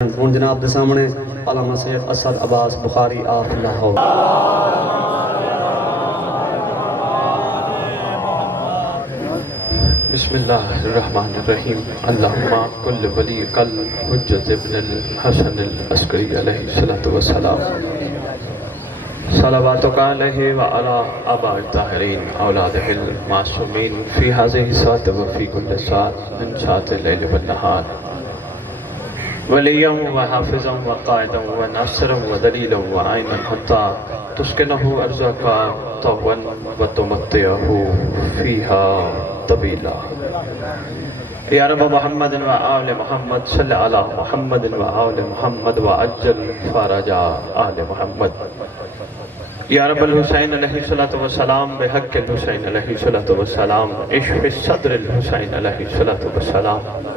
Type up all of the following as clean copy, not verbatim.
ہوں جناب دے سامنے علامہ سید اسد عباس بخاری آف لاہور بسم اللہ الرحمن الرحیم اللہم کل ولی کل حجت ابن الحسن العسکری علیہ السلام صلواتک علیہ وعلا آباء الطاہرین اولادہ المعصومین فی ہذہ الساعۃ وفی کل ساعۃ من ساعۃ اللیل والنہار ولیاً وحافظاً وقائداً وناصراً ودلیلاً وعائناً حتیٰ تسکنہ ارزاق طوّاً وتمتعہ فیہا طویلا یا رب محمد وآل محمد صلی علی محمد وآل محمد وعجل فرج آل محمد یا رب الحسین علیہ السلام بحق الحسین علیہ السلام اشف صدر الحسین علیہ السلام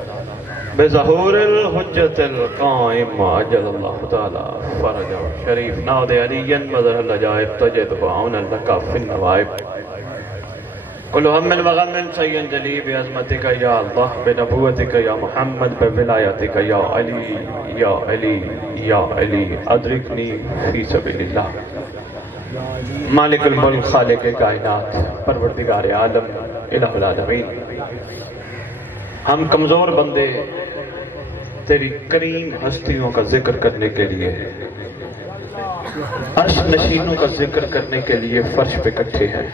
بظہور الحجت القائم عجل اللہ تعالی فرج شریف ناد علی مظہر العجائب تجد عون لکا فی النوائب کل ہم وغم سین جلی بعظمتک یا اللہ بنبوتک یا محمد بولایتک یا علی یا علی یا علی ادرکنی فی سبیل اللہ مالک الملک خالق کائنات پروردگار عالم الہ العالمین ہم کمزور بندے تیری کریم ہستیوں کا ذکر کرنے کے لیے عرش نشینوں کا ذکر کرنے کے لیے فرش پہ اکٹھے ہیں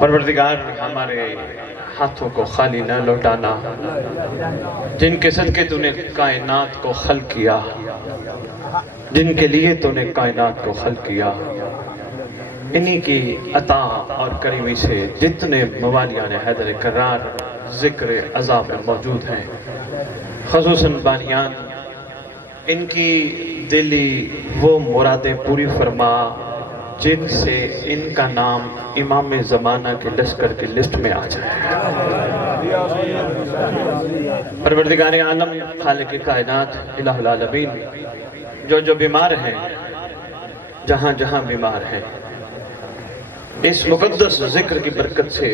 پروردگار ہمارے ہاتھوں کو خالی نہ لوٹانا جن کے صدقے تو نے کائنات کو خلق کیا جن کے لیے تو نے کائنات کو خلق کیا انہی کی عطا اور کریمی سے جتنے موالیان حیدر کرار ذکر عذاب میں موجود ہیں خصوصاً بانیان ان کی دلی وہ مرادیں پوری فرما جن سے ان کا نام امام زمانہ کے لشکر کی لسٹ میں آ جائے پروردگار عالم خالق کائنات الہ العالمین جو بیمار ہیں جہاں جہاں بیمار ہیں اس مقدس ذکر کی برکت سے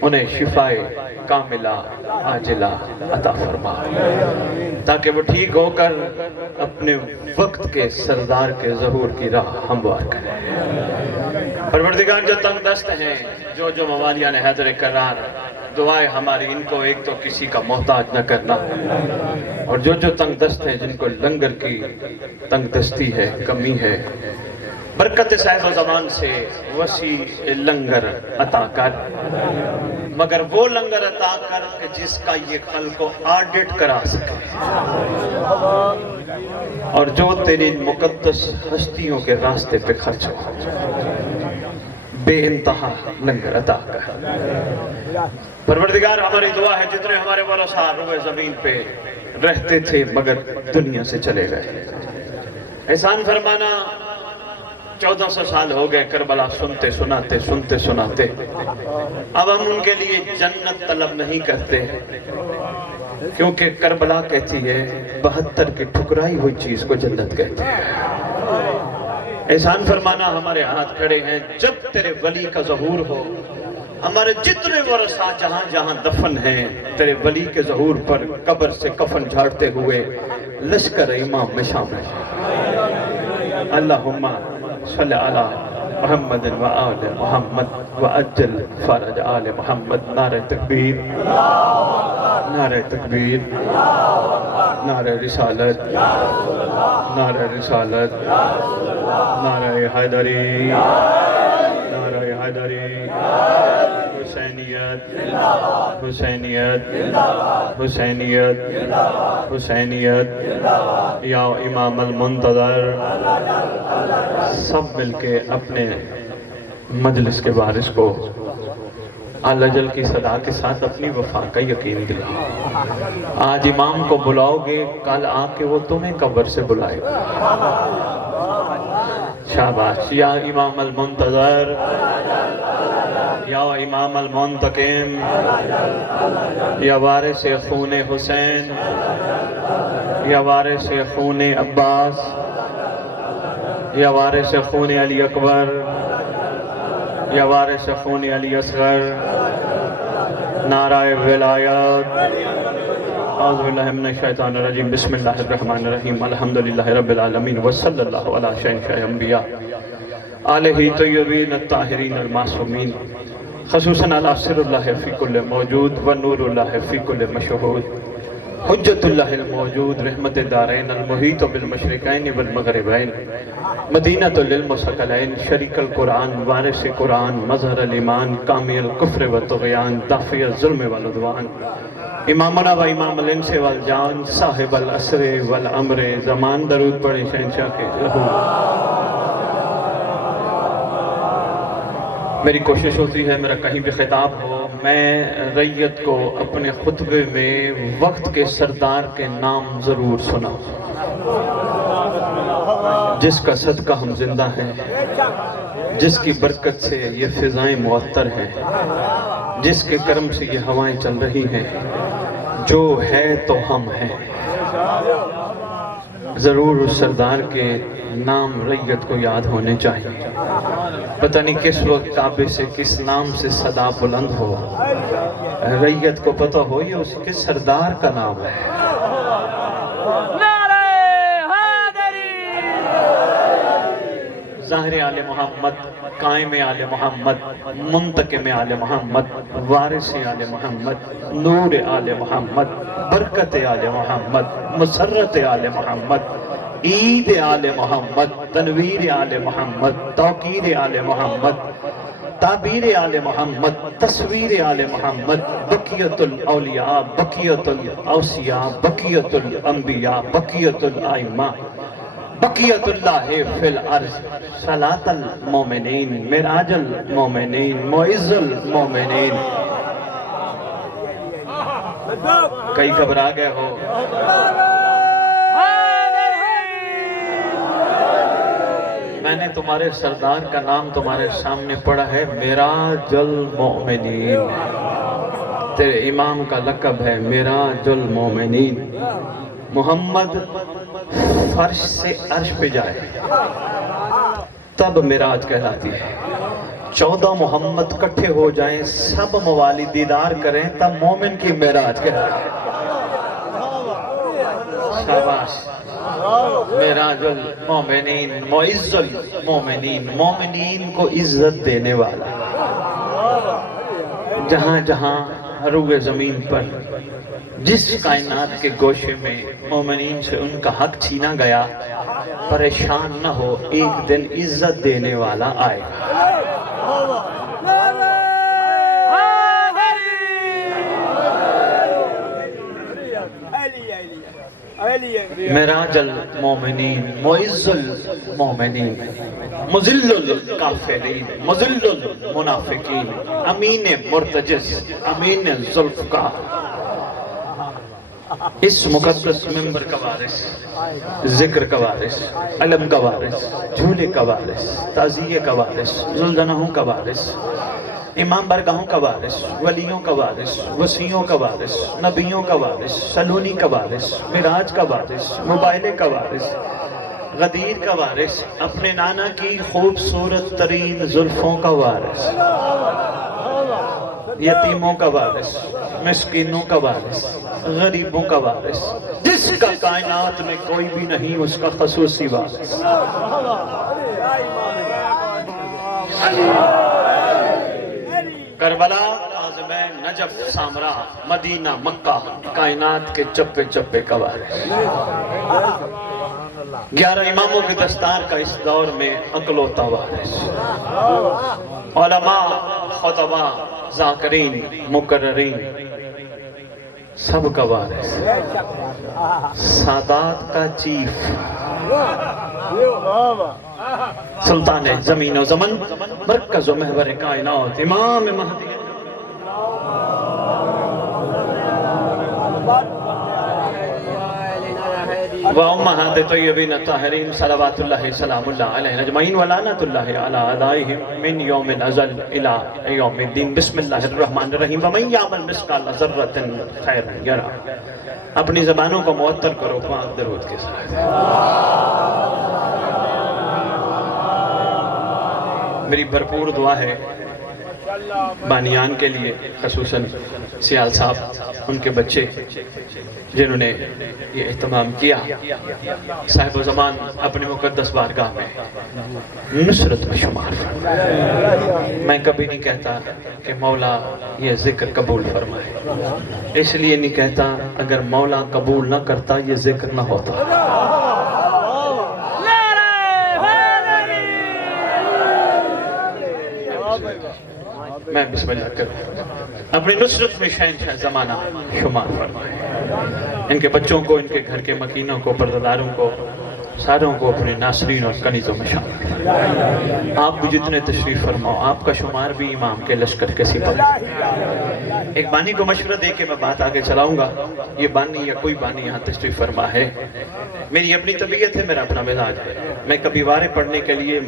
انہیں شفائے کاملہ عاجلہ عطا فرما تاکہ وہ ٹھیک ہو کر اپنے وقت کے سردار کے ظہور کی راہ ہموار کریں پروردگار جو تنگ دست ہیں جو موالیان حیدر کرار دعائیں ہماری ان کو ایک تو کسی کا محتاج نہ کرنا اور جو تنگ دست ہیں جن کو لنگر کی تنگ دستی ہے کمی ہے برکت صاحب و زمان سے وسیع لنگر عطا کر مگر وہ لنگر عطا کر کہ جس کا یہ خلق کو آڈٹ کرا سکے اور جو تیری مقدس ہستیوں کے راستے پہ خرچ ہو بے انتہا لنگر عطا کر پروردگار ہماری دعا ہے جتنے ہمارے ورثاء روئے زمین پہ رہتے تھے مگر دنیا سے چلے گئے احسان فرمانا 1400 سال ہو گئے کربلا سنتے سناتے اب ہم ان کے لیے جنت طلب نہیں کرتے کیونکہ کربلا کہتی ہے 72 کی ٹھکرائی ہوئی چیز کو جنت کہتے ہیں احسان فرمانا ہمارے ہاتھ کھڑے ہیں جب تیرے ولی کا ظہور ہو ہمارے جتنے ورثاء جہاں جہاں دفن ہیں تیرے ولی کے ظہور پر قبر سے کفن جھاڑتے ہوئے لشکر امام میں شامل ہیں اللہم صلی علی محمد وآل محمد وعجل فرج آل محمد نعرہ تکبیر نعرہ تکبیر نعرہ رسالت نعرہ رسالت نعرہ حیدری نعرہ حیدری حسینیت حسینیت حسینیت حسینیت یا امام المنتظر سب مل کے اپنے مجلس کے وارث کو اعلیٰ جل کی صدا کے ساتھ اپنی وفا کا یقین دلا آج امام کو بلاؤ گے کل آ کے وہ تمہیں قبر سے بلائے شاباش یا امام المنتظر یا امام المنتقم یا وارث خون حسین یا وارث خون عباس یا وارث خون علی اکبر یا وارث خون علی اصغر نعرہ ولایت اعوذ باللہ من الشیطان الرجیم بسم اللہ الرحمن الرحیم الحمدللہ رب العالمین وصلی اللہ علی شہنشاہ انبیاء آلہ طیبین الطاہرین المعصومین خصوصاً علی سر اللہ فی کل موجود و نور اللہ فی کل مشہود حجت اللہ الموجود رحمت دارین المحیط بالمشرقین والمغربین مدینۃ للمثقلین شریک القرآن وارث قرآن مظہر الایمان کامی الکفر والطغیان دافع الظلم والعدوان امامنا و امام الانس والجان صاحب العصر والامر زمان درود پڑھیں شہنشاہ کے لہو میری کوشش ہوتی ہے میرا کہیں بھی خطاب ہو میں ریت کو اپنے خطبے میں وقت کے سردار کے نام ضرور سناؤں جس کا صدقہ ہم زندہ ہیں جس کی برکت سے یہ فضائیں معطر ہیں جس کے کرم سے یہ ہوائیں چل رہی ہیں جو ہے تو ہم ہیں ضرور اس سردار کے نام ریت کو یاد ہونے چاہیے پتہ نہیں کس وقت کعبے سے کس نام سے صدا بلند ہو ریت کو پتہ ہو یہ اس کے سردار کا نام ہے ظاہر آل محمد قائم آل محمد منتقم آل محمد وارث آل محمد نور آل محمد برکت آل محمد مسرت آل محمد عید آل محمد تنویر آل محمد توقیر آل محمد تعبیر آل محمد تصویر آل محمد بقیت الاولیاء بقیت الاوصیاء بقیت الانبیاء بقیت الائمہ بقیت اللہ فی الارض صلاة المومنین معراج المومنین معز المومنین کئی گھبرا گئے ہو میں نے تمہارے سردار کا نام تمہارے سامنے پڑھا ہے معراج المومنین تیرے امام کا لقب ہے معراج المومنین محمد فرش سے عرش پہ جائے تب معراج کہلاتی ہے 14 محمد کٹھے ہو جائیں سب موالی دیدار کریں تب مومن کی معراج کہلاتی ہے شاباش معراج المومنین معز المومنین مومنین کو عزت دینے والا جہاں جہاں روئے زمین پر جس کائنات کے گوشے میں مومنین سے ان کا حق چھینا گیا پریشان نہ ہو ایک دن عزت دینے والا آئے معراج المومنین معز المومنین مذل الکافرین مذل المنافقین امین مرتجز امین ذوالفقار اس مقدس منبر کا وارث ذکر کا وارث علم کا وارث جھولے کا وارث تعزیے کا وارث ذوالجناحوں کا وارث امام برگاہوں کا وارث ولیوں کا وارث وسیعوں کا وارث نبیوں کا وارث سلونی کا وارث معراج کا وارث مبائلے کا وارث غدیر کا وارث اپنے نانا کی خوبصورت ترین زلفوں کا وارث یتیموں کا وارث مسکینوں کا وارث غریبوں کا وارث جس کا کائنات میں کوئی بھی نہیں اس کا خصوصی وارث کربلا عازمین نجف سامرا مدینہ مکہ کائنات کے چپے چپے کا وارث 11 اماموں کے دستار کا اس دور میں اکلوتا وارث علماء خطباء ذاکرین مقررین سب کا وارث سادات کا چیف سلطان زمین و زمن مرکز و محور کائنات امام مہدی وَأُمَّهَاتِ طَيِّبِينَ الطَّاهِرِينَ صلوات اللہ سلام اللہ علیہ اجمعین ولعنۃ اللہ علی اعدائهم من یوم الازل الى یوم الدین بسم اللہ الرحمن الرحیم ومن یعمل مثقال ذرۃ خیرا یرہ اپنی زبانوں کو معطر کرو پاک درود کے ساتھ میری بھرپور دعا ہے بانیان کے لیے، خصوصاً سیال صاحب، ان کے بچے جنہوں نے یہ اہتمام کیا، صاحب و زمان اپنے مقدس بارگاہ میں نصرت میں شمار۔ میں کبھی نہیں کہتا کہ مولا یہ ذکر قبول فرمائے، اس لیے نہیں کہتا اگر مولا قبول نہ کرتا یہ ذکر نہ ہوتا۔ میں بسم اللہ کروں، اپنی نصرت میں شہنشاہ زمانہ شمار فرمائے، ان کے بچوں کو، ان کے گھر کے مکینوں کو، پرداداروں کو، ساروں کو اپنے ناصرین اور کنیزوں میں شامل۔ آپ بھی جتنے تشریف فرماؤ، آپ کا شمار بھی امام کے لشکر کے سپاہی۔ ایک بانی کو مشورہ دے کے میں بات آگے چلاؤں گا۔ یہ بانی یا کوئی بانی یہاں تشریف فرما ہے، میری اپنی طبیعت ہے، میرا اپنا مزاج ہے، میں کبھی وارے پڑھنے کے لیے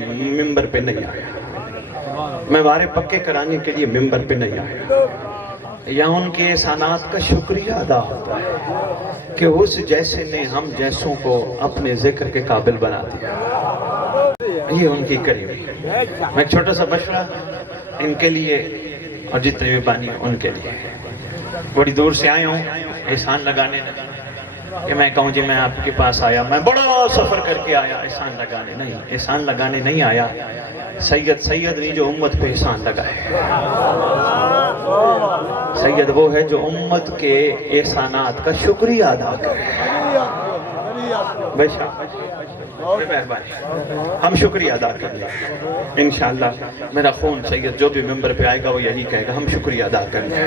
ممبر پہ نہیں آیا، میں وارے پکے کرانے کے لیے ممبر پہ نہیں آیا، یا ان کے احسانات کا شکریہ ادا ہوتا ہے کہ اس جیسے نے ہم جیسوں کو اپنے ذکر کے قابل بنا دیا، یہ ان کی کریمی۔ میں ایک چھوٹا سا مشورہ ان کے لیے اور جتنے بھی بانی ہیں ان کے لیے، بڑی دور سے آئے ہوں احسان لگانے، کہ میں کہوں جی میں آپ کے پاس آیا، میں بڑا سفر کر کے آیا، احسان لگانے نہیں، احسان لگانے نہیں آیا، سید نہیں جو امت پہ احسان لگائے، سید وہ ہے جو امت کے احسانات کا شکریہ ادا کرے۔ بے شک ہم شکریہ ادا کر لیں، انشاءاللہ میرا خون سید جو بھی ممبر پہ آئے گا وہ یہی کہے گا ہم شکریہ ادا کر لیں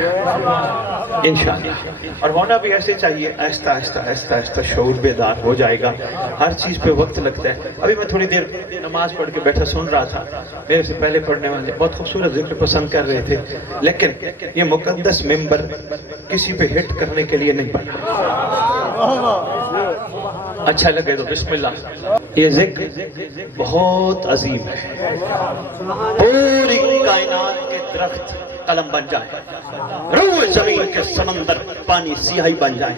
انشاءاللہ۔ اور ہونا بھی ایسے چاہیے، آہستہ آہستہ آہستہ آہستہ شعور بیدار ہو جائے گا، ہر چیز پہ وقت لگتا ہے۔ ابھی میں تھوڑی دیر نماز پڑھ کے بیٹھا سن رہا تھا، میرے سے پہلے پڑھنے والے بہت خوبصورت ذکر پسند کر رہے تھے، لیکن یہ مقدس ممبر کسی پہ ہٹ کرنے کے لیے نہیں بنا۔ اچھا لگے تو بسم اللہ۔ یہ ذکر بہت عظیم ہے، پوری کائنات کے درخت قلم بن جائے، روح زمین کے سمندر پانی سیاہی بن جائے،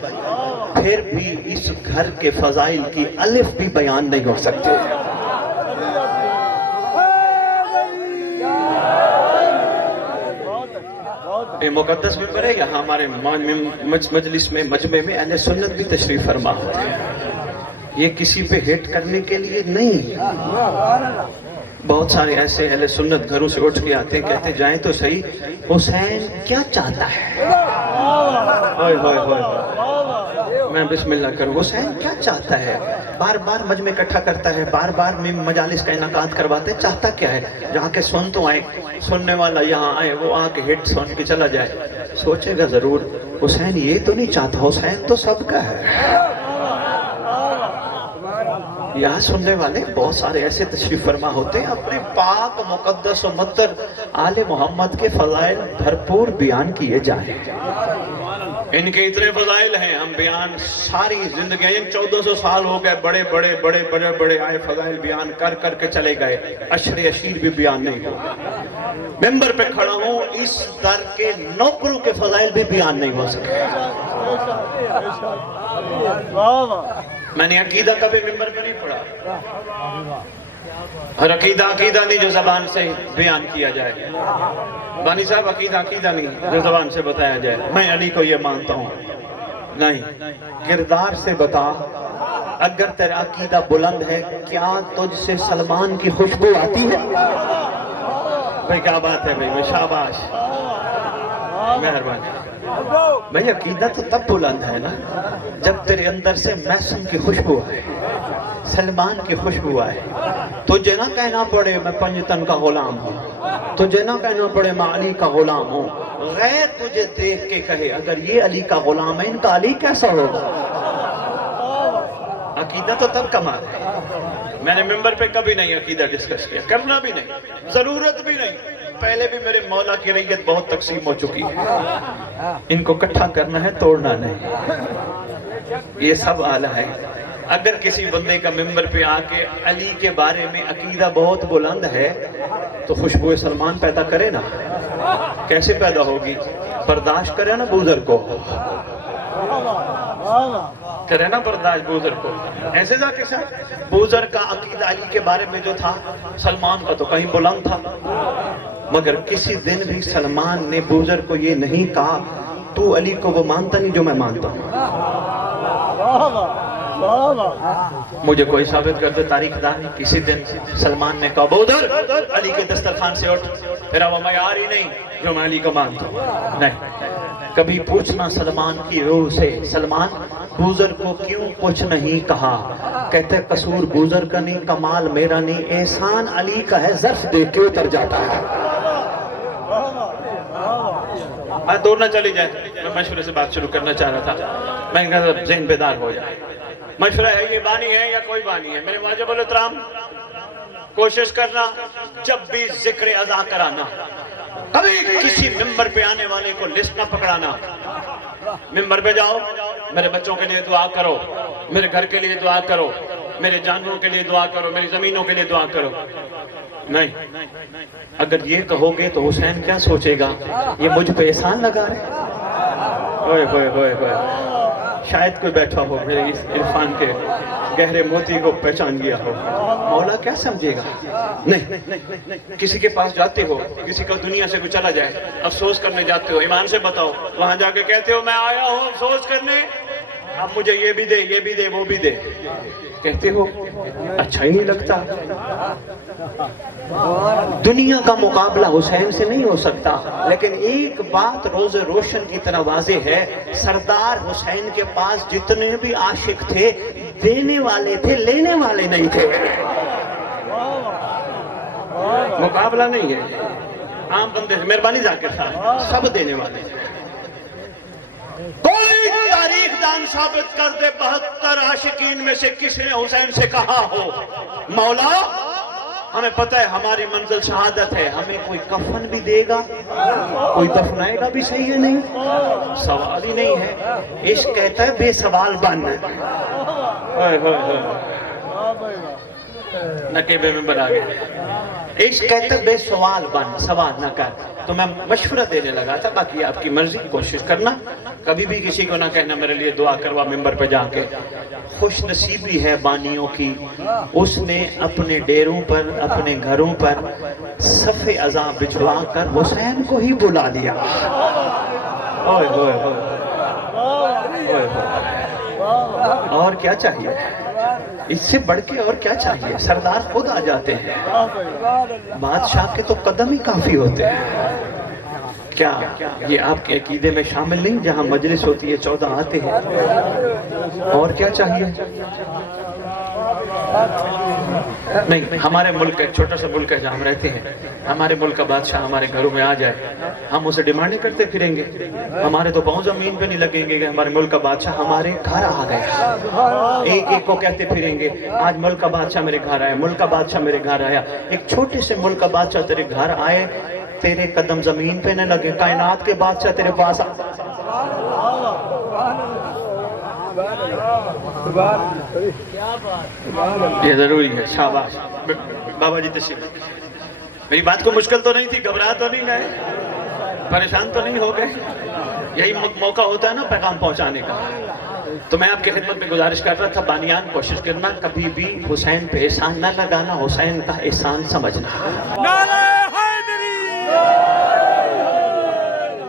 پھر بھی اس گھر کے فضائل کی الف بھی بیان نہیں ہو سکتے۔ یہ مقدس ممبر ہے، یہاں ہمارے مجلس میں مجمع میں اہل سنت بھی تشریف فرما ہوتے ہیں، یہ کسی پہ ہٹ کرنے کے لیے نہیں۔ بہت سارے ایسے اہل سنت گھروں سے اٹھ کے آتے ہیں، کہتے جائیں تو صحیح حسین کیا چاہتا ہے، میں بسم اللہ کروں، حسین کیا چاہتا ہے، بار بار مجمع اکٹھا کرتا ہے، بار بار مجالس کا انعقاد کرواتے ہیں، چاہتا کیا ہے؟ جہاں کے سن تو آئے، سننے والا یہاں آئے، وہ آ کے ہٹ سن کے چلا جائے، سوچے گا ضرور حسین یہ تو نہیں چاہتا، حسین تو سب کا ہے۔ یہاں سننے والے بہت سارے ایسے تشریف فرما ہوتے ہیں، اپنے پاک مقدس و مطہر آل محمد کے فضائل بھرپور بیان کیے جائیں۔ ان کے اتنے فضائل ہیں، ہم بیان ساری زندگی، 1400 سال ہو گئے، بڑے بڑے بڑے بڑے بڑے آئے فضائل بیان کر کر کے چلے گئے، عشر عشیر بھی بیان نہیں ہوا۔ ممبر پہ کھڑا ہوں، اس در کے نوکروں کے فضائل بھی بیان نہیں ہو سکے۔ میں نے عقیدہ کبھی ممبر پہ نہیں پڑھا، اور عقیدہ نہیں جو زبان سے بیان کیا جائے، بانی صاحب عقیدہ نہیں جو زبان سے بتایا جائے، میں علی کو یہ مانتا ہوں، نہیں، کردار سے بتا۔ اگر تیرا عقیدہ بلند ہے، کیا تجھ سے سلمان کی خوشبو آتی ہے؟ بھائی کیا بات ہے بھائی، شاباش، مہربانی بھائی۔ عقیدہ تو تب بلند ہے نا جب تیرے اندر سے محسن کی خوشبو آئے، سلمان کی خوشبو آئے۔ تجھے نہ کہنا پڑے میں پنجتن کا غلام ہوں، تجھے نہ کہنا پڑے میں علی کا غلام ہوں، غیر تجھے دیکھ کے کہے اگر یہ علی کا غلام ہے ان کا علی کیسا ہوگا۔ عقیدہ تو تب کمال ہے۔ میں نے ممبر پہ کبھی نہیں عقیدہ ڈسکس کیا، کرنا بھی نہیں، ضرورت بھی نہیں، پہلے بھی میرے مولا کی ریت بہت تقسیم ہو چکی ہے، ان کو اکٹھا کرنا ہے، توڑنا نہیں، یہ سب آلہ ہے۔ اگر کسی بندے کا ممبر پہ آ کے علی کے بارے میں عقیدہ بہت بلند ہے تو خوشبو سلمان پیدا کرے نا، کیسے پیدا ہوگی؟ برداشت کرے نا بوزر کو، کرے نا برداشت بوزر کو۔ ایسے جا کے ساتھ بوزر کا عقیدہ علی کے بارے میں جو تھا، سلمان کا تو کہیں بلند تھا۔ مگر کسی دن بھی سلمان نے بوزر کو یہ نہیں کہا تو علی کو وہ مانتا نہیں جو میں مانتا ہوں. مجھے کوئی ثابت کر دے تاریخ دان کسی دن سلمان نے کہا بوزر علی کے دسترخوان سے اٹھ، تیرا وہ معیار ہی نہیں جو میں علی کو مانتا ہوں. نہیں، کبھی پوچھنا سلمان کی روح سے سلمان بوزر کو کیوں کچھ نہیں کہا. کہتے قصور بوزر کا نہیں، کمال میرا نہیں، احسان علی کا ہے، ظرف دیکھ کے اتر جاتا ہے. دور نہ چلی جائے، میں مشورے سے بات شروع کرنا چاہ رہا تھا، میں کہا ذہن بیدار ہو جائے. مشورہ ہے یہ بانی ہے یا کوئی بانی ہے؟ میرے واجب الاحترام کوشش کرنا جب بھی ذکر ادا کرانا کبھی کسی ممبر پہ آنے والے کو لسٹ نہ پکڑانا. ممبر پہ جاؤ، میرے بچوں کے لیے دعا کرو، میرے گھر کے لیے دعا کرو، میرے جانوروں کے لیے دعا کرو، میری زمینوں کے لیے دعا کرو. نہیں، اگر یہ کہو گے تو حسین کیا سوچے گا، یہ مجھ پہ احسان لگا رہے. ہوئے ہوئے ہوئے ہوئے، شاید کوئی بیٹھا ہو میرے اس عرفان کے گہرے موتی کو پہچان گیا ہو، مولا کیا سمجھے گا. نہیں، کسی کے پاس جاتے ہو، کسی کو دنیا سے کوئی چلا جائے، افسوس کرنے جاتے ہو، ایمان سے بتاؤ، وہاں جا کے کہتے ہو میں آیا ہوں افسوس کرنے، اب مجھے یہ بھی دے، یہ بھی دے، وہ بھی دے، کہتے ہو اچھا ہی نہیں لگتا. دنیا کا مقابلہ حسین سے نہیں ہو سکتا، لیکن ایک بات روز روشن کی طرح واضح ہے، سردار حسین کے پاس جتنے بھی عاشق تھے دینے والے تھے، لینے والے نہیں تھے. مقابلہ نہیں ہے عام بندے سے. مہربانی ذاکر صاحب، سب دینے والے تھے. کوئی تاریخ دان ثابت کر دے 72 عاشقین میں سے کسی نے حسین سے کہا ہو مولا ہمیں پتہ ہے ہماری منزل شہادت ہے، ہمیں کوئی کفن بھی دے گا، کوئی دفنائے گا بھی صحیح ہے؟ نہیں، سوال ہی نہیں ہے. عشق کہتا ہے بے سوال بن. نقیبے میں بنا گئے. عشق کہتا ہے بے سوال بن، سوال نہ کر. تو میں مشورہ دینے لگا تھا، باقی آپ کی مرضی، کوشش کرنا کبھی بھی کسی کو نہ کہنا میرے لیے دعا کروا ممبر پہ جا کے. خوش نصیبی ہے بانیوں کی، اس نے اپنے ڈیروں پر، اپنے گھروں پر صف ازاں بچھوا کر حسین کو ہی بلا لیا. اوئے ہوئے ہوئے، اور کیا چاہیے اس سے بڑھ کے؟ اور کیا چاہیے؟ سردار خود آ جاتے ہیں، بادشاہ کے تو قدم ہی کافی ہوتے ہیں. کیا یہ آپ کے عقیدے میں شامل نہیں جہاں مجلس ہوتی ہے 14 آتے ہیں؟ اور کیا چاہیے؟ نہیں، ہمارے ملک ایک چھوٹا سا ملک ہے جہاں ہم رہتے ہیں، ہمارے ملک کا بادشاہ ہمارے گھروں میں آ جائے، ہم اسے ڈیمانڈیں کرتے پھریں گے، ہمارے تو پاؤں زمین پہ نہیں لگیں گے کہ ہمارے ملک کا بادشاہ ہمارے گھر آ گیا. ایک ایک کو کہتے پھریں گے آج ملک کا بادشاہ میرے گھر آیا، ملک کا بادشاہ میرے گھر آیا. ایک چھوٹے سے ملک کا بادشاہ تیرے گھر آئے، تیرے قدم زمین پہ نہ لگے، کائنات کے بادشاہ تیرے پاس یہ ضروری ہے. شاباش بابا جی تشریف. میری بات کو مشکل تو نہیں تھی، گھبرا تو نہیں گئے، پریشان تو نہیں ہو گئے؟ یہی موقع ہوتا ہے نا پیغام پہنچانے کا. تو میں آپ کی خدمت میں گزارش کر رہا تھا بانیان کوشش کرنا کبھی بھی حسین پہ احسان نہ لگانا، حسین کا احسان سمجھنا.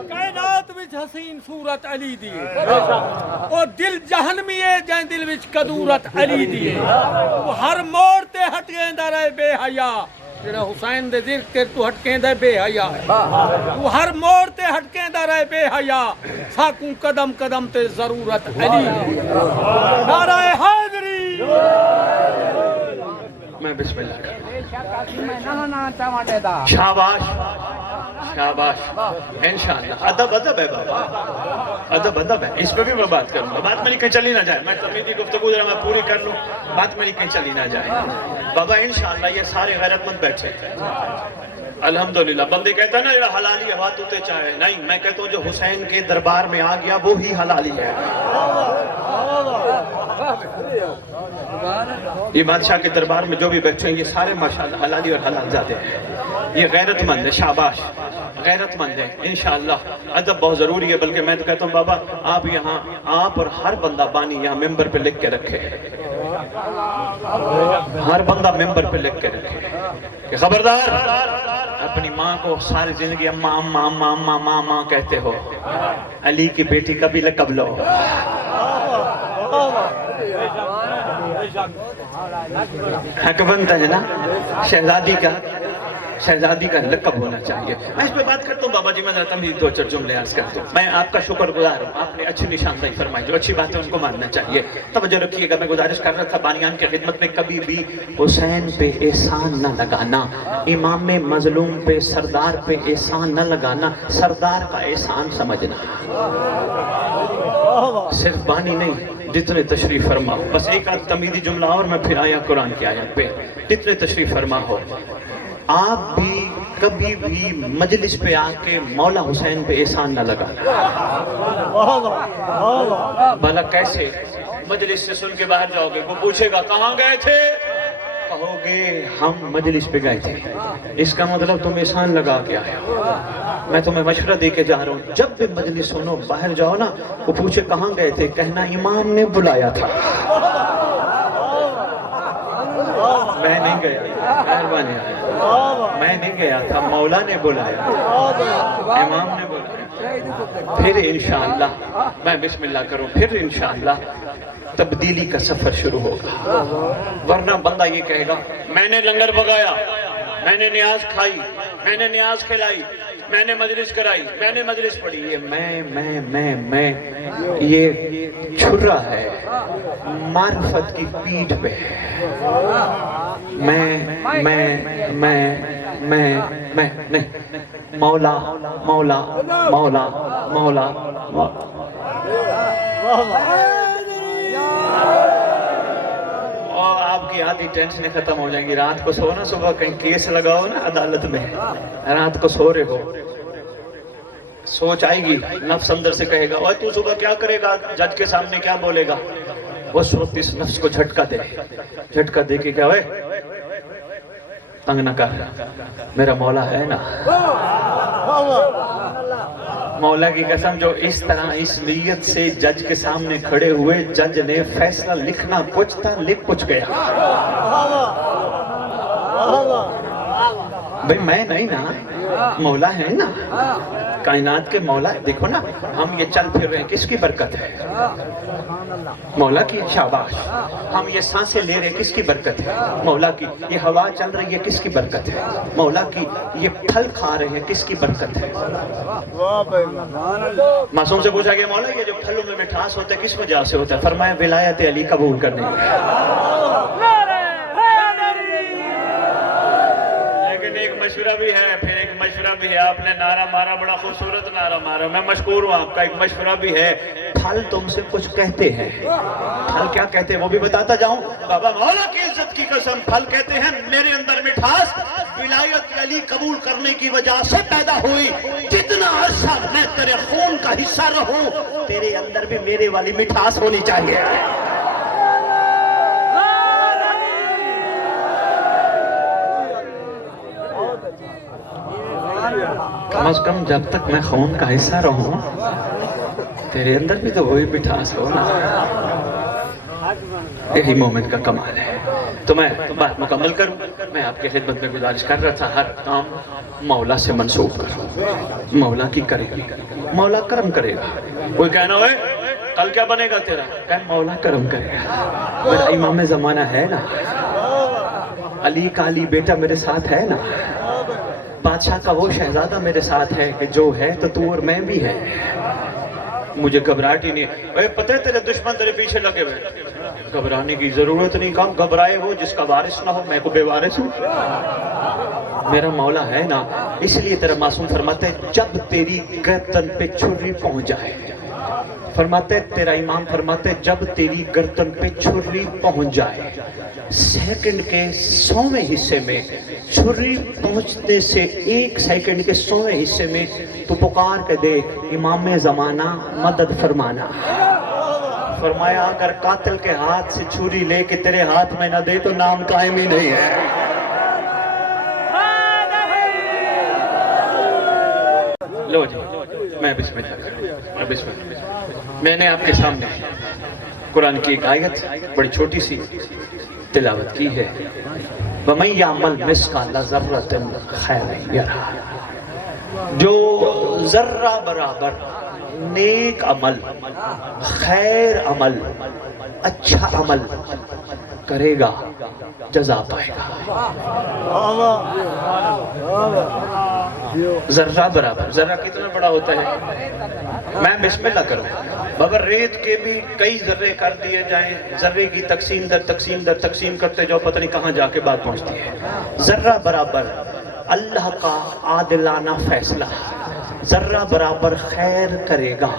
کائنات وچ حسین صورت علی دی اور دل جہنمی ہے جائیں دل وچ قدورت علی دی. وہ ہر موڑ تے ہٹ گیندا رہے بے حیا، جڑا حسین دے ذکر تے تو ہٹ گیندا بے حیا. وہ ہر موڑ تے ہٹ گیندا رہے بے حیا، ساکوں قدم قدم تے ضرورت علی. نعرہ حیدری. میں بسم اللہ کروں. شاباش شاباش، انشاءاللہ. ادب ادب ہے بابا، ادب ادب ہے. اس پہ بھی میں بات کروں گا، بات میری کہیں چلی نہ جائے. میں تبلیغی گفتگو ذرا میں پوری کر لوں، بات میری کہیں چلی نہ جائے. بابا انشاءاللہ یہ سارے غیرت مند بیٹھے الحمدللہ. بندے کہتا ہے نا یہ حلالی ہوا توتے چاہے، نہیں، میں کہتا ہوں جو حسین کے دربار میں آ گیا وہی حلالی ہے. یہ بادشاہ کے دربار میں جو بھی بیٹھے ہیں یہ سارے ماشاءاللہ حلالی اور حلال زادے ہیں. یہ غیرت مند ہے. شاباش، غیرت مند ہے. انشاءاللہ ادب بہت ضروری ہے. بلکہ میں تو کہتا ہوں بابا آپ یہاں، آپ اور ہر بندہ بانی یہاں ممبر پہ لکھ کے رکھے، ہر بندہ ممبر پہ لکھ کے رکھے کہ خبردار اپنی ماں کو ساری زندگی اماں اماں اماں اماں ماں ماں کہتے ہو، علی کی بیٹی کا بھی لقب لو۔ حق بنتا ہے نا شہزادی کا لقب ہونا چاہیے۔ میں اس پہ بات کرتا ہوں بابا جی، میں ذرا بھی دو چار جملے عرض کرتا ہوں۔ میں آپ کا شکر گزار ہوں، آپ نے اچھی نشاندہی فرمائی، جو اچھی بات ہے ان کو ماننا چاہیے۔ توجہ رکھیے گا، میں گزارش کر رہا تھا بانیان کی خدمت میں، کبھی بھی حسین پہ احسان نہ لگانا، امام مظلوم پہ سردار پہ احسان نہ لگانا، سردار کا احسان سمجھنا۔ صرف بانی نہیں، جتنے تشریف فرما ہو، بس ایک آدھ تمیدی جملہ اور میں پھر آیا قرآن کی آیت پہ، جتنے تشریف فرما ہو، آپ بھی کبھی بھی مجلس پہ آ کے مولا حسین پہ احسان نہ لگانا۔ بھلا کیسے؟ مجلس سے سن کے باہر جاؤ گے، وہ پوچھے گا کہاں گئے تھے، کہو گے ہم مجلس پہ گئے تھے، اس کا مطلب تم احسان لگا کے آئے ہو۔ میں تمہیں مشورہ دے کے جا رہا ہوں، جب بھی مجلس سنو باہر جاؤ نا، وہ پوچھے کہاں گئے تھے، کہنا امام نے بلایا تھا، میں نہیں گیا، مہربانی میں نہیں گیا تھا، مولا نے بلایا، امام نے بلایا۔ پھر انشاءاللہ میں بسم اللہ کروں، پھر انشاءاللہ تبدیلی کا سفر شروع ہوگا۔ ورنہ بندہ یہ کہے گا میں نے لنگر بگایا، میں نے نیاز کھائی، میں نے نیاز کھلائی، میں نے مجلس کرائی، میں نے مجلس پڑھی، یہ میں یہ چھرا ہے، معرفت کی پیٹھ پہ میں نہیں، مولا مولا مولا مولا اور آپ کی آدھی ٹینشنیں ختم ہو جائیں گی۔ رات کو سونا، صبح کہیں کیس لگاؤ نا عدالت میں، رات کو سو رہے ہو، سوچ آئے گی، نفس اندر سے کہے گا اوہ تو صبح کیا کرے گا، جج کے سامنے کیا بولے گا، اس وقت اس نفس کو جھٹکا دے کے کیا ہوئے تنگ نہ کر، میرا مولا ہے نا۔ مولا کی قسم، جو اس طرح اس نیت سے جج کے سامنے کھڑے ہوئے، جج نے فیصلہ لکھنا کچھ تھا، لکھ کچھ گیا۔ بھئی میں نہیں نا، مولا ہے نا، کائنات کے مولا۔ دیکھو نا ہم یہ چل پھر رہے ہیں، کس کی برکت ہے؟ مولا کی شاباش۔ ہم یہ سانسیں لے رہے ہیں، کس کی برکت ہے؟ مولا کی۔ یہ ہوا چل رہی ہے، کس کی برکت ہے؟ مولا کی۔ یہ پھل کھا رہے ہیں، کس کی برکت ہے؟ معصوم سے پوچھا گیا مولا یہ جو پھلوں میں مٹھاس ہوتا ہے کس وجہ سے ہوتا ہے؟ فرمایا ولایت علی قبول کرنے۔ مشورہ بھی ہے، پھر ایک مشورہ بھی ہے، آپ نے نعرہ مارا، بڑا خوبصورت نعرہ مارا، میں مشکور ہوں آپ کا۔ ایک مشورہ بھی ہے، پھل تم سے کچھ کہتے ہیں، پھل کیا کہتے ہیں وہ بھی بتاتا جاؤں۔ بابا مولا کی عزت کی قسم، پھل کہتے ہیں میرے اندر مٹھاس ولایت علی قبول کرنے کی وجہ سے پیدا ہوئی، جتنا عرصہ میں تیرے خون کا حصہ رہوں تیرے اندر بھی میرے والی مٹھاس ہونی چاہیے۔ کم از کم جب تک میں خون کا حصہ رہوں تیرے اندر بھی تو وہی مٹھاس ہو نا۔ یہی مومن کا کمال ہے۔ تو میں بات مکمل کروں، میں آپ کے خدمت میں گزارش کر رہا تھا، ہر کام مولا سے منسوب کرو، مولا کی کرے گی، مولا کرم کرے گا۔ کوئی کہنا ہوئے کل کیا بنے گا تیرا، کہ مولا کرم کرے گا۔ میرا امام زمانہ ہے نا، علی کا علی بیٹا میرے ساتھ ہے نا، بادشاہ کا وہ شہزادہ میرے ساتھ ہے کہ جو ہے تو تو اور میں بھی ہے، مجھے گھبراہٹ ہی نہیں۔ اے پتہ ہے تیرے دشمن تیرے پیچھے لگے ہوئے، گھبرانے کی ضرورت نہیں، کام گھبرائے وہ جس کا وارث نہ ہو، میں کو بے وارث ہوں، میرا مولا ہے نا۔ اس لیے تیرا معصوم فرماتا ہے جب تیری گردن پہ چھری پہنچ جائے، فرماتا ہے تیرا امام فرماتا ہے جب تیری گردن پہ چھری پہنچ جائے، سیکنڈ کے 100ویں حصے میں، چھری پہنچنے سے 1 سیکنڈ کے 100ویں حصے میں تو پکار کے دے امام زمانہ مدد فرمانا۔ فرمایا اگر قاتل کے ہاتھ سے چھری لے کے تیرے ہاتھ میں نہ دے تو نام قائم ہی نہیں ہے۔ لو جی میں بسم اللہ، میں نے آپ کے سامنے قرآن کی ایک آیت بڑی چھوٹی سی تلاوت کی ہے، وَمَن يَعْمَلْ مِثْقَالَ ذَرَّةٍ خَيْرًا يَرَهُ، جو ذرہ برابر نیک عمل، خیر عمل، اچھا عمل کرے گا جزا پائے گا۔ ذرہ برابر، ذرہ کتنا بڑا ہوتا ہے؟ میں بسم اللہ کروں، مگر ریت کے بھی کئی ذرے کر دیے جائیں، ذرے کی تقسیم در تقسیم در تقسیم کرتے جو پتہ نہیں کہاں جا کے بات پہنچتی ہے۔ ذرہ برابر اللہ کا عادلانہ فیصلہ، ذرہ برابر خیر کرے گا،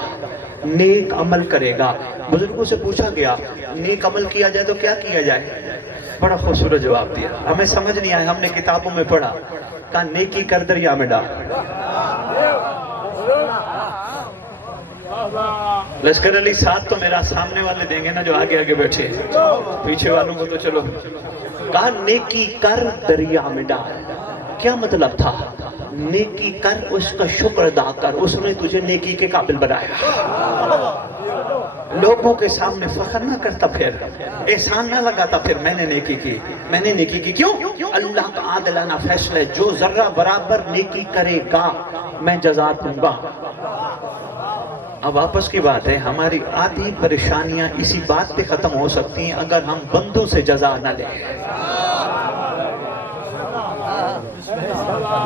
نیک عمل کرے گا۔ بزرگوں سے پوچھا گیا نیک عمل کیا جائے تو کیا کیا جائے؟ بڑا خوبصورت جواب دیا، ہمیں سمجھ نہیں آیا، ہم نے کتابوں میں پڑھا، کہا نیکی کر دریا میں ڈال۔ لشکر علی ساتھ تو میرا سامنے والے دیں گے نا جو آگے آگے بیٹھے، پیچھے والوں کو تو چلو۔ کہا نیکی کر دریا میں ڈال، کیا مطلب تھا؟ نیکی کر، اس کا شکر ادا کر، اس نے تجھے نیکی کے قابل بنایا۔ لوگوں کے سامنے فخر نہ کرتا، پھر احسان نہ لگاتا، پھر میں نے نیکی کی، میں نے نیکی کی۔ کیوں؟ اللہ کا عادلانہ فیصلہ ہے، جو ذرہ برابر نیکی کرے گا میں جزا دوں گا۔ اب آپس کی بات ہے، ہماری آدھی پریشانیاں اسی بات پہ ختم ہو سکتی ہیں اگر ہم بندوں سے جزا نہ لیں۔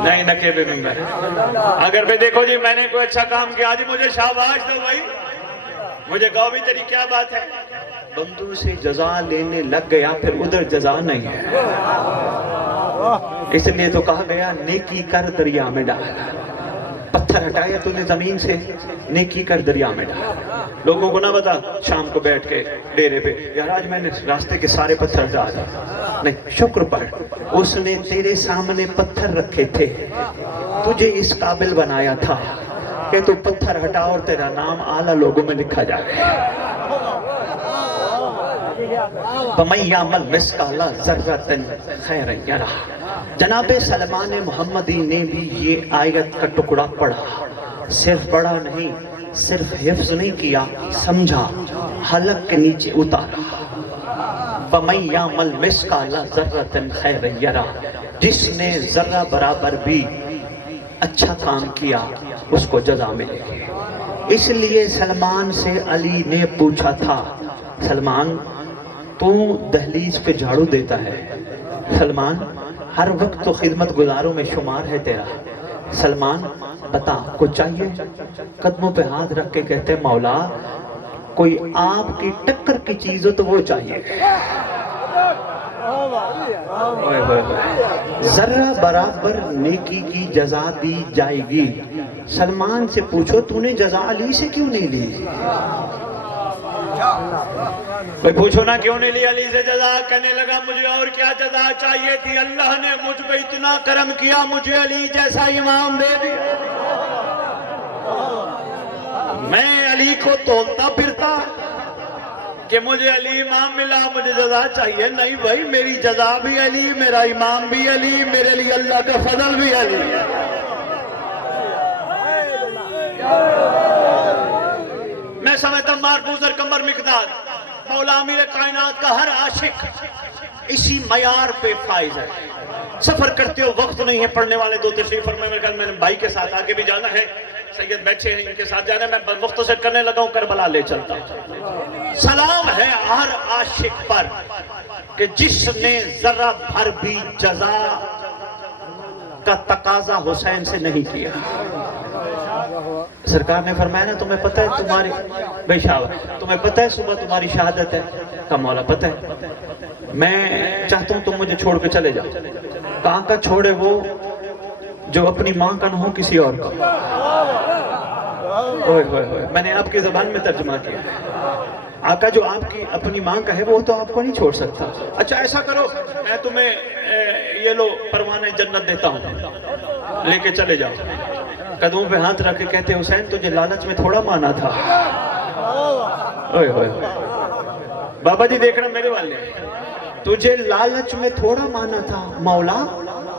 نہیں نکے بے ممبر، اگر بھی دیکھو جی میں نے کوئی اچھا کام کیا جی مجھے شاباش دو بھائی، مجھے کہو بھی تیری کیا بات ہے؟ بندوں سے جزا لینے لگ گیا پھر ادھر جزا نہیں ہے۔ اس لیے تو کہا گیا نیکی کر دریا میں ڈال، پتھر ہٹایا تو نے زمین سے، نیکی کر دریا میں ڈال۔ لوگوں کو نہ بتا شام کو بیٹھ کے ڈیرے پہ یار آج میں نے راستے کے سارے پتھر ہٹا دیے، نہیں، شکر پڑھ، اس نے تیرے سامنے پتھر رکھے تھے، تجھے اس قابل بنایا تھا کہ تو پتھر ہٹا اور تیرا نام اعلیٰ لوگوں میں لکھا جائے۔ فَمَن يَعْمَلْ مِثْقَالَ ذَرَّةٍ خَيْرًا يَرَهُ۔ جناب سلمان محمدی نے بھی یہ آیت کا ٹکڑا پڑھا، صرف پڑھا نہیں، صرف حفظ نہیں کیا، سمجھا، حلق کے نیچے اتارا۔ فَمَن يَعْمَلْ مِثْقَالَ ذَرَّةٍ خَيْرًا يَرَهُ، جس نے ذرہ برابر بھی اچھا کام کیا اس کو جزا ملے گی۔ اس لیے سلمان سے علی نے پوچھا تھا، سلمان تو دہلیز پہ جھاڑو دیتا ہے، سلمان ہر وقت تو خدمت گزاروں میں شمار ہے تیرا، سلمان بتا کچھ چاہیے؟ قدموں پہ ہاتھ رکھ کے کہتے مولا کوئی آپ کی ٹکر کی چیز ہو تو وہ چاہیے۔ ذرہ برابر نیکی کی جزا دی جائے گی۔ سلمان سے پوچھو تو نے جزا علی سے کیوں نہیں لی؟ کوئی پوچھو نا کیوں نہیں لی علی سے جزا؟ کہنے لگا مجھے اور کیا جزا چاہیے تھی، اللہ نے مجھ پہ اتنا کرم کیا، مجھے علی جیسا امام دے دیا، میں علی کو تولتا پھرتا کہ مجھے علی امام ملا، مجھے جزا چاہیے؟ نہیں بھائی، میری جزا بھی علی، میرا امام بھی علی، میرے لیے اللہ کا فضل بھی علی۔ میں سمجھتا ہوں ماربوزر کمر مقداد مولا امیر کائنات کا ہر عاشق اسی معیار پہ فائز ہے۔ سفر کرتے ہو وقت نہیں ہے، پڑھنے والے دو تشریف فرمائے، میرے خیال میں نے بھائی کے ساتھ آگے بھی جانا ہے، سید بیٹھے ہیں ان کے ساتھ جانا ہے، میں مختصر کرنے لگا ہوں، کربلا لے چلتا ہوں۔ سلام ہے ہر عاشق پر کہ جس نے ذرہ بھر بھی جزا کا تقاضا حسین سے نہیں کیا۔ سرکار نے فرمایا نا تمہیں پتہ ہے تمہاری بے شاور، تمہیں پتہ ہے صبح تمہاری شہادت ہے؟ کہا مولا پتہ ہے، میں چاہتا ہوں تم مجھے چھوڑ کے چلے جاؤ۔ کہاں کا چھوڑے وہ جو اپنی ماں کا نہ ہو کسی اور کا؟ میں نے آپ کی زبان میں ترجمہ کیا، آقا جو آپ کی اپنی ماں کا ہے وہ تو آپ کو نہیں چھوڑ سکتا۔ اچھا ایسا کرو میں تمہیں یہ لو پروانہ جنت دیتا ہوں، لے کے چلے جاؤ۔ قدموں پہ ہاتھ رکھ کے کہتے حسین تجھے لالچ میں تھوڑا مانا تھا۔ بابا جی دیکھنا میرے والے، تجھے لالچ میں تھوڑا مانا تھا، مولا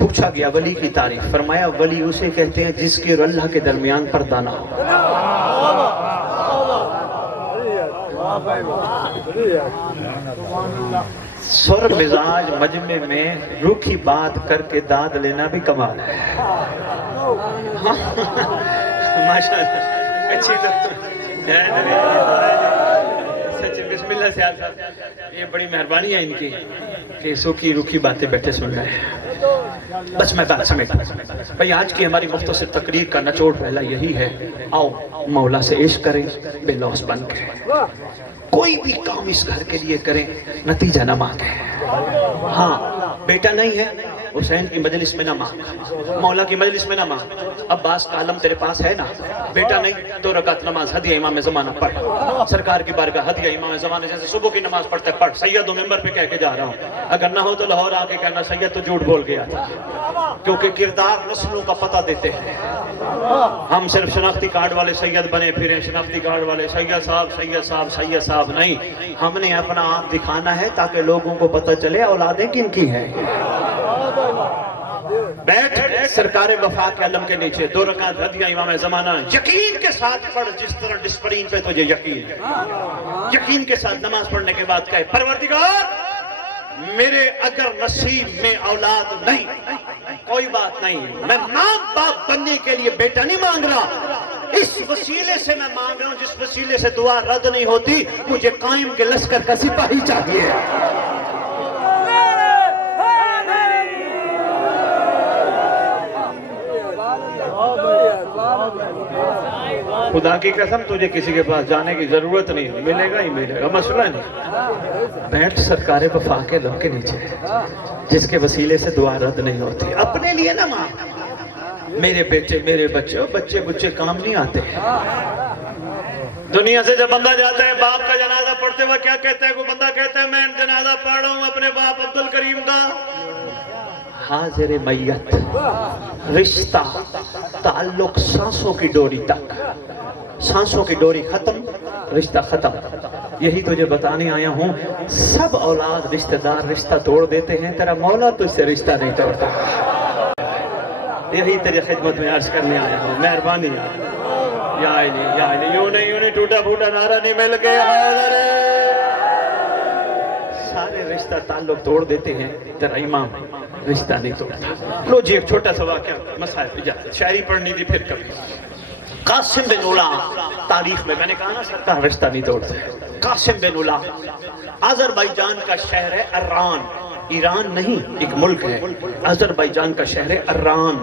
پوچھا گیا ولی کی تعریف، فرمایا ولی اسے کہتے ہیں جس کے اور اللہ کے درمیان پردہ نہ ہو۔ سر مزاج مجمع میں روکھی بات کر کے داد لینا بھی کمال ہے۔ ماشاءاللہ اچھی سچ بسم اللہ سے آپ، یہ بڑی مہربانی ہے ان کی کہ سوکھی روکھی باتیں بیٹھے سن رہے ہیں۔ بس میں بات سمیٹ بھئی، آج کی ہماری مختصر تقریر کا نچوڑ پہلا یہی ہے، آؤ مولا سے عشق کریں بے لوث بن کے، کوئی بھی کام اس گھر کے لیے کریں نتیجہ نہ مانگیں۔ ہاں بیٹا نہیں ہے، حسین کی مجلس میں نہ مانگ، مولا کی مجلس میں نہ مانگ، عباس کا علم تیرے پاس ہے نا، بیٹا نہیں 2 رکعت نماز ہدیہ امام زمانہ پڑھ، سرکار کی بارگاہ ہدیہ امام زمانہ، جیسے صبح کی نماز پڑھتے پڑھ، سید و ممبر پہ کہہ کے جا رہا ہوں، اگر نہ ہو تو لاہور آ کے کہنا سید تو جھوٹ بول گیا تھا، کیونکہ کردار نسلوں کا پتہ دیتے ہیں۔ ہم صرف شناختی کارڈ والے سید بنے پھریں، شناختی کارڈ والے سید صاحب سید صاحب سید صاحب نہیں، ہم نے اپنا آپ دکھانا ہے تاکہ لوگوں کو پتہ چلے اولادیں کن کی ہیں۔ بیٹھ سرکار وفا کے علم کے نیچے 2 رکعت ہدیہ امام زمانہ، یقین کے ساتھ پڑھ جس طرح ڈسپرین پہ تجھے یقین ہے، یقین کے ساتھ نماز پڑھنے کے بعد کہے پروردگار میرے اگر نصیب میں اولاد نہیں کوئی بات نہیں، میں ماں باپ بننے کے لیے بیٹا نہیں مانگ رہا، اس وسیلے سے میں مانگ رہا ہوں جس وسیلے سے دعا رد نہیں ہوتی، مجھے قائم کے لشکر کا سپاہی چاہیے۔ خدا کی قسم تجھے کسی کے پاس جانے کی ضرورت نہیں، ملے گا ہی ملے گا، مسئلہ نہیں۔ بیٹھ سرکار وفا کے لب کے نیچے جس کے وسیلے سے دعا رد نہیں ہوتی، اپنے لیے نہ مانگ، میرے بیٹے میرے بچے، بچے بچے کام نہیں آتے۔ دنیا سے جب بندہ جاتا ہے باپ کا جنازہ پڑھتے ہوئے کیا کہتا ہے؟ کوئی بندہ کہتا ہے میں جنازہ پڑھ رہا ہوں اپنے باپ عبد الکریم کا، حاضر میت، رشتہ تعلق سانسوں کی ڈوری تک، سانسوں کی ڈوری ختم رشتہ ختم۔ یہی تجھے بتانے آیا ہوں، سب اولاد رشتہ دار رشتہ توڑ دیتے ہیں، تیرا مولا تجھ سے رشتہ نہیں توڑتا۔ یہی تیری خدمت میں عرض کرنے آیا ہوں، مہربانی یا علی یا علی، یوں نہیں ٹوٹا پھوٹا نعرہ نہیں مل گیا، سارے رشتہ تعلق توڑ دیتے ہیں، تیرا امام رشتہ نہیں توڑتا۔ لو جی ایک چھوٹا سا واقعہ، مسائل اجازت شاعری پڑھنی تھی پھر کبھی۔ قاسم بن اولا تاریخ میں نے کہا نا سرکار رشتہ نہیں توڑتے، قاسم بن اولا آذربائیجان کا شہر ہے اران، ایران نہیں ایک ملک ہے، آذربائیجان کا شہر ہے اران،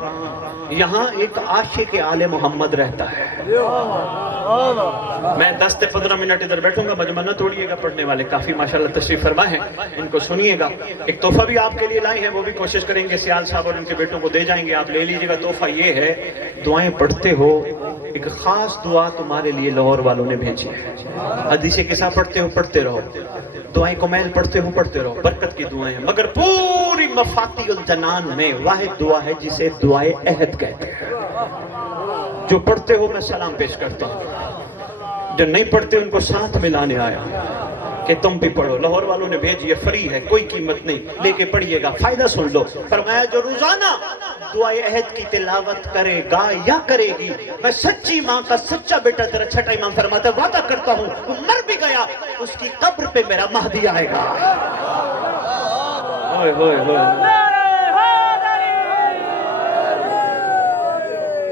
یہاں ایک عاشق آل محمد رہتا ہے۔ میں 10 سے 15 منٹ ادھر بیٹھوں گا، مجمع نہ توڑیے گا، پڑھنے والے کافی ماشاءاللہ تشریف فرما ہیں، ان کو سنیے گا۔ ایک تحفہ بھی آپ کے لیے لائے ہیں، وہ بھی کوشش کریں گے سیال صاحب اور ان کے بیٹوں کو دے جائیں گے، آپ لے لیجئے گا۔ تحفہ یہ ہے، دعائیں پڑھتے ہو، ایک خاص دعا تمہارے لیے لاہور والوں نے بھیجی ہے، حدیث قصہ پڑھتے ہو پڑھتے رہو، دعائیں کمیل پڑھتے ہو پڑھتے رہو، برکت کی دعائیں ہیں، مگر پوری مفاتیح الجنان میں واحد دعا ہے جسے دعائے عہد کہتے ہیں۔ جو پڑھتے ہو میں سلام پیش کرتا ہوں، جو نہیں پڑھتے ان کو ساتھ ملانے آیا کہ تم بھی پڑھو، لاہور والوں نے بھیجی ہے، فری ہے، کوئی قیمت نہیں، لے کے پڑھیے گا، فائدہ سن لو۔ فرمایا جو روزانہ دعائے عہد کی تلاوت کرے گا یا کرے گی، میں سچی ماں کا سچا بیٹا تیرا چھٹا امام فرماتا ہے وعدہ کرتا ہوں، وہ مر بھی گیا اس کی قبر پہ میرا مہدی آئے گا۔ ہوئے ہوئے ہوئے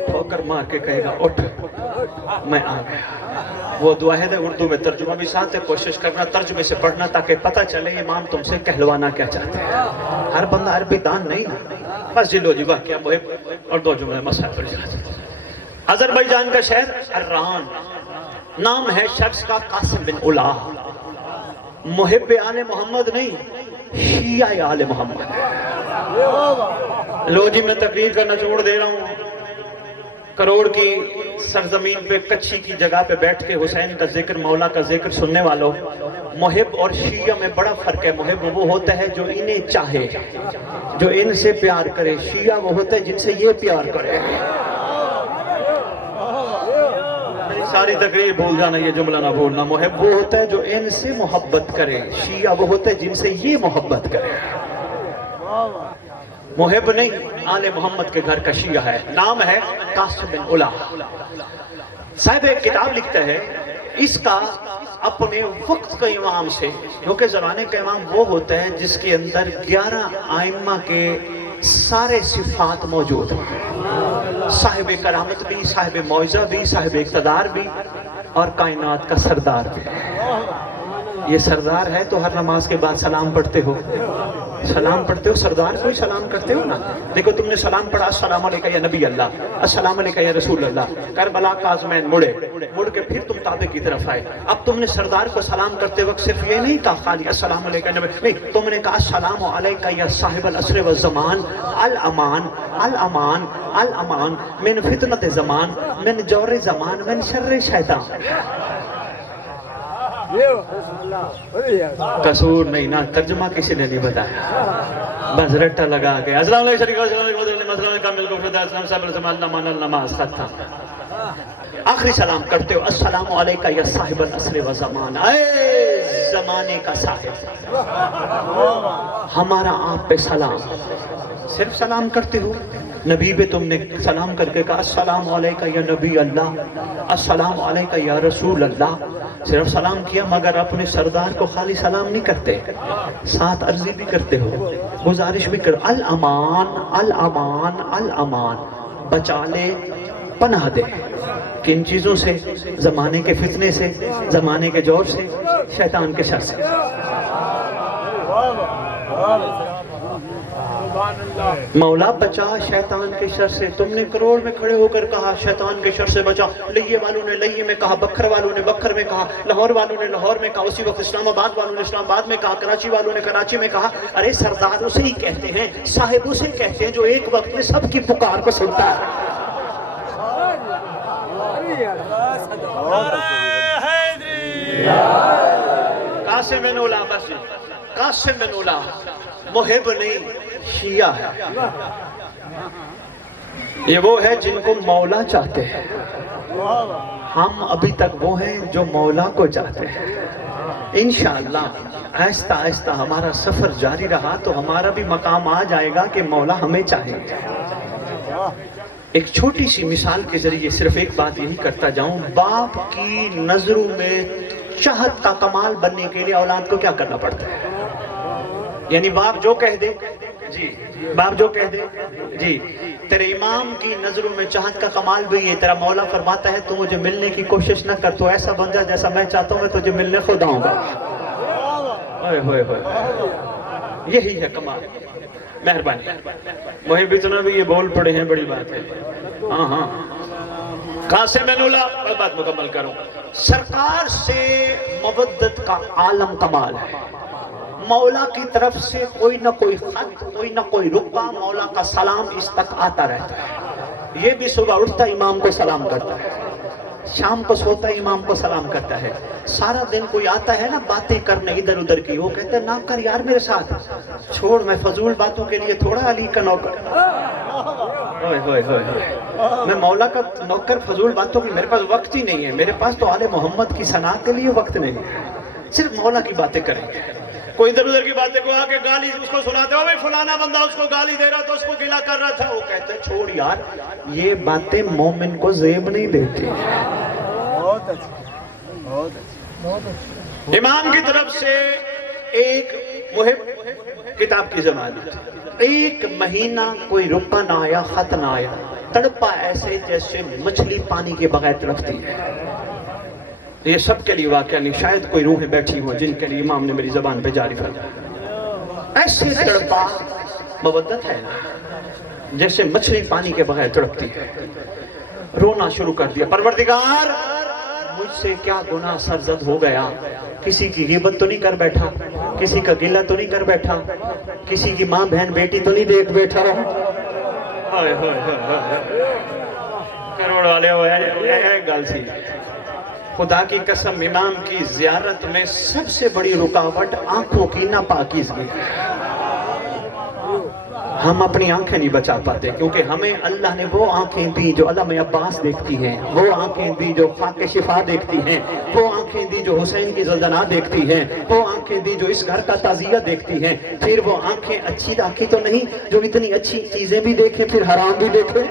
ٹھوکر مار کے کہے گا اٹھ میں آ گیا۔ وہ دعا ہے اردو میں ترجمہ بھی ساتھ ہے، کوشش کرنا ترجمے سے پڑھنا تاکہ پتہ چلے امام تم سے کہلوانا کیا چاہتے ہیں۔ ہر بندہ عربی دان نہیں نا، بس جلو جی واقعہ محب اور 2 جملے مسائل پڑھ جاتے ہیں۔ آذربائیجان کا شہر اران، نام ہے شخص کا قاسم بن اولا، محب آل محمد نہیں، شیعہ آل محمد۔ لو جی میں تقریر کا نچوڑ دے رہا ہوں، کروڑ کی سرزمین پہ کچھی کی جگہ پہ بیٹھ کے حسین کا ذکر مولا کا ذکر سننے والوں، محب اور شیعہ میں بڑا فرق ہے۔ محب وہ ہوتا ہے جو انہیں چاہے، جو ان سے پیار کرے، شیعہ وہ ہوتا ہے جن سے یہ پیار کرے۔ ساری تقریر بھول جانا، یہ جملہ نہ بھولنا۔ محب وہ ہوتا ہے جو ان سے محبت کرے، شیعہ وہ ہوتا ہے جن سے یہ محبت کرے۔ محب نہیں، آل محمد کے گھر کا شیعہ ہے، نام ہے قاسم بن الا۔ صاحب ایک کتاب لکھتا ہے، اس کا اپنے وقت کے امام سے، کیونکہ زمانے کا امام وہ ہوتا ہے جس کے اندر 11 ائمہ کے سارے صفات موجود ہیں، صاحب کرامت بھی، صاحب معجزہ بھی، صاحب اقتدار بھی، اور کائنات کا سردار بھی۔ یہ سردار ہے تو ہر نماز کے بعد سلام پڑھتے ہو، سلام پڑھتے ہو، سردار کو ہی سلام کرتے ہو نا۔ دیکھو تم نے سلام پڑھا، السلام علیکہ یا نبی اللہ، السلام علیکہ یا رسول اللہ، کربلا قازمین مڑے، مڑ کے پھر تم کعبے کی طرف آئے۔ اب تم نے سردار کو سلام کرتے وقت صرف یہ نہیں کہا خالی السلام علیکہ نبی، نہیں، تم نے کہا السلام علیکہ یا صاحب العصر والزمان، الامان الامان الامان من فتنۃ زمان، من جور زمان، من شر شیطان۔ قصور نہیں نا، ترجمہ کسی نے نہیں بتایا، بس رٹا لگا کے السلام علیکم شریک، السلام علیکم مسلم کامل کو خدا السلام صاحب السلام اللہ نماز ختم۔ آخری سلام کرتے ہو السلام علیکہ یا صاحب العصر والزمان، اے زمانے کا صاحب، ہمارا آپ پہ سلام۔ صرف سلام کرتے ہو، نبی پہ تم نے سلام کر کے کہا السلام علیکہ یا نبی اللہ، السلام علیکہ یا رسول اللہ، صرف سلام کیا، مگر اپنے سردار کو خالی سلام نہیں کرتے، ساتھ عرضی بھی کرتے ہو، گزارش بھی کرو، الامان الامان الامان، بچا لے، پناہ دے، کن چیزوں سے؟ زمانے کے فتنے سے، زمانے کے جور سے، شیطان کے شر سے۔ مولا بچا شیطان کے شر سے۔ تم نے کروڑ میں کھڑے ہو کر کہا شیطان کے شر سے بچا، لیے والوں نے لیے میں کہا، بکھر والوں نے بکھر میں کہا، لاہور والوں نے لاہور میں کہا، اسی وقت اسلام آباد والوں نے اسلام آباد میں کہا، کراچی والوں نے کراچی میں کہا۔ ارے سردار اسے ہی کہتے ہیں، صاحب اسے کہتے ہیں جو ایک وقت میں سب کی پکار کو سنتا ہے۔ قاسم بن الا، بس قاسم بن الا محب نہیں، شیعہ ہے۔ یہ وہ ہے جن کو مولا چاہتے ہیں، ہم ابھی تک وہ ہیں جو مولا کو چاہتے ہیں۔ انشاءاللہ آہستہ آہستہ ہمارا سفر جاری رہا تو ہمارا بھی مقام آ جائے گا کہ مولا ہمیں چاہے۔ ایک چھوٹی سی مثال کے ذریعے صرف ایک بات یہی کرتا جاؤں، باپ کی نظروں میں چاہت کا کمال بننے کے لیے اولاد کو کیا کرنا پڑتا ہے؟ یعنی باپ جو کہہ دے، جی باپ جو کہہ دے، جی تیرے امام کی نظروں میں چاہت کا کمال بھی ہے، تیرا مولا فرماتا ہے تو مجھے ملنے کی کوشش نہ کر، تو ایسا بن جا جیسا میں چاہتا ہوں، میں تجھے ملنے خود آؤں گا۔ یہی ہے کمال۔ مہربانی، وہی بھی تو بھی یہ بول پڑے ہیں، بڑی بات ہے۔ ہاں ہاں، قاسم بن الا، بات مکمل کروں، سرکار سے مودت کا عالم کمال ہے۔ مولا کی طرف سے کوئی نہ کوئی خط، کوئی نہ کوئی رقبہ، مولا کا سلام اس تک آتا رہتا ہے۔ یہ بھی صبح اٹھتا امام کو سلام کرتا ہے، شام کو سوتا امام کو سلام کرتا ہے، سارا دن کوئی آتا ہے نا باتیں کرنے ادھر ادھر کی، وہ کہتے ہیں نہ کر یار میرے ساتھ، چھوڑ، میں فضول باتوں کے لیے تھوڑا علی کا نوکر۔ میں مولا کا نوکر فضول باتوں کی میرے پاس وقت ہی نہیں ہے، میرے پاس تو آل محمد کی ثنا کے لیے وقت نہیں ہے، صرف مولا کی باتیں کریں گے۔ کوئی ادھر ادھر کی باتیں کو آ کے گالی اس کو سناتے ہو، بھائی فلانا بندہ اس کو گالی دے رہا تو اس کو گلا کر رہا تھا، وہ کہتے ہیں چھوڑ یار، یہ باتیں مومن کو زیب نہیں دیتی۔ امام کی طرف سے ایک محب کتاب کی ضمانت، ایک مہینہ کوئی روپہ نہ آیا، خط نہ آیا، تڑپا ایسے جیسے مچھلی پانی کے بغیر تڑپتی ہے۔ یہ سب کے لیے واقعہ نہیں، شاید کوئی روحیں بیٹھی ہوں جن کے لیے امام نے میری زبان پہ جاری فرمایا، ایسے تڑپا، مودت ہے جیسے مچھلی پانی کے بغیر تڑپتی ہے۔ رونا شروع کر دیا، پروردگار مجھ سے کیا گناہ سرزد ہو گیا، کسی کی غیبت تو نہیں کر بیٹھا، کسی کا گلہ تو نہیں کر بیٹھا، کسی کی ماں بہن بیٹی تو نہیں دیکھ بیٹھا۔ کروڑ والے ہوئے گل سی، خدا کی قسم امام کی زیارت میں سب سے بڑی رکاوٹ آنکھوں کی ناپاکیزگی ہے۔ ہم اپنی آنکھیں نہیں بچا پاتے، کیونکہ ہمیں اللہ نے وہ آنکھیں دی جو علامہ عباس دیکھتی ہیں، وہ آنکھیں دی جو خاک شفا دیکھتی ہیں، وہ آنکھیں دی جو حسین کی زلزلہ دیکھتی ہیں، وہ آنکھیں دی جو اس گھر کا تعزیہ دیکھتی ہیں، پھر وہ آنکھیں اچھی آنکھیں تو نہیں جو اتنی اچھی چیزیں بھی دیکھیں پھر حرام بھی دیکھیں۔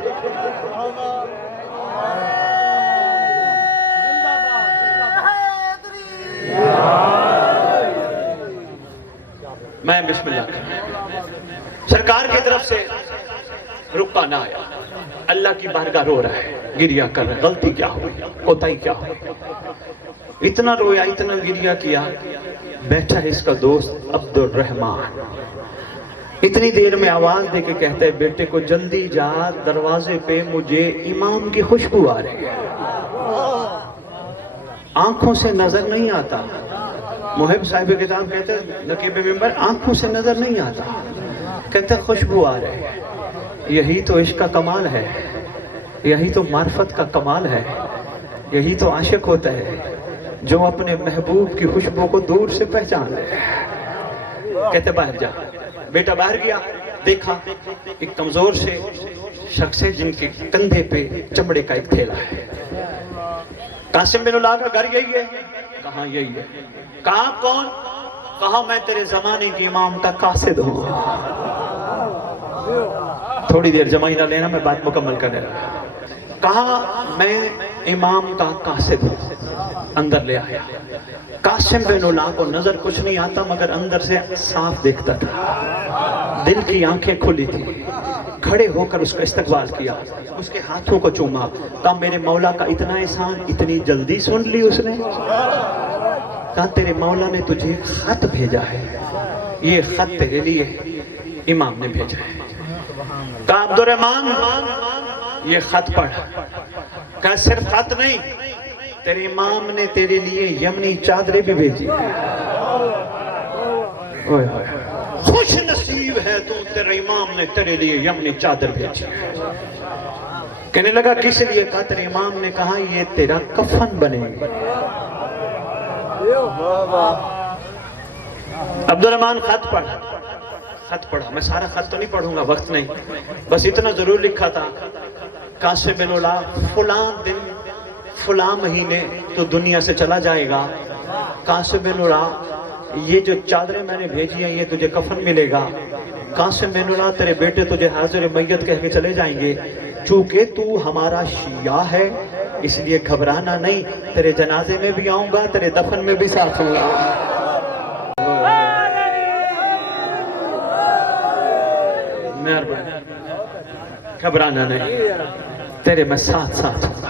میں بسم اللہ کرنا سرکار کی طرف سے رکا نہ آیا، اللہ کی بارگاہ رو رہا ہے، گریا کر رہا ہے، غلطی کیا ہوئی، کوتاہی کیا ہوئی، اتنا رویا اتنا گریا کیا، بیٹھا ہے اس کا دوست عبد الرحمن، اتنی دیر میں آواز دے کے کہتا ہے بیٹے کو جلدی جا، دروازے پہ مجھے امام کی خوشبو آ رہی ہے، آنکھوں سے نظر نہیں آتا، محب صاحب کتاب کہتے ہیں نقیب ممبر آنکھوں سے نظر نہیں آتا، کہتے ہیں خوشبو آ رہی ہے، یہی تو عشق کا کمال ہے، یہی تو معرفت کا کمال ہے، یہی تو عاشق ہوتا ہے جو اپنے محبوب کی خوشبو کو دور سے پہچان لے۔ کہتے باہر جا، بیٹا باہر گیا، دیکھا ایک کمزور سے شخص ہے جن کے کندھے پہ چمڑے کا ایک تھیلا ہے، قاسم بن اللہ کا گھر یہی ہے، کہاں یہی ہے، کہاں کون، کہا میں تیرے زمانے کے امام کا قاصد ہوں، تھوڑی دیر جمعی نہ لینا میں بات مکمل کرنے رہا، کہا میں امام کا قاصد ہوں، اندر لے آیا، قاسم بن اللہ کو نظر کچھ نہیں آتا مگر اندر سے صاف دیکھتا تھا، دل کی آنکھیں کھلی تھی، کھڑے ہو کر اس کا استقبال کیا، اس کے ہاتھوں کو چوما، کہا میرے مولا کا اتنا احسان اتنی جلدی سن لی اس نے، کہا تیرے مولا نے تجھے ایک خط بھیجا ہے، یہ خط تیرے لیے امام نے بھیجا ہے، کہا عبد الرحمن یہ خط پڑھ، کہا صرف خط نہیں تیرے امام نے تیرے لیے یمنی چادریں بھی بھیجی، خوش نصیب ہے تو تیرے امام نے تیرے لیے یمنی چادر بھیجی، کہنے لگا کس لیے، کہا تیرے امام نے کہا یہ تیرا کفن بنے گا۔ عبد الرحمن خط پڑھ، خط پڑھا، میں سارا خط تو نہیں پڑھوں گا وقت نہیں، بس اتنا ضرور لکھا تھا، قاسم بن اللہ فلاں دن فلاں مہینے تو دنیا سے چلا جائے گا، قاسم بن اللہ یہ جو چادریں میں نے بھیجی ہیں یہ تجھے کفن ملے گا، قاسم بن اللہ تیرے بیٹے تجھے حاضر میت کہہ کے چلے جائیں گے، چونکہ تو ہمارا شیعہ ہے اس لیے گھبرانا نہیں، تیرے جنازے میں بھی آؤں گا، تیرے دفن میں بھی ساتھ ہوں گا، گھبرانا نہیں، تیرے میں ساتھ ساتھ ہوں گا۔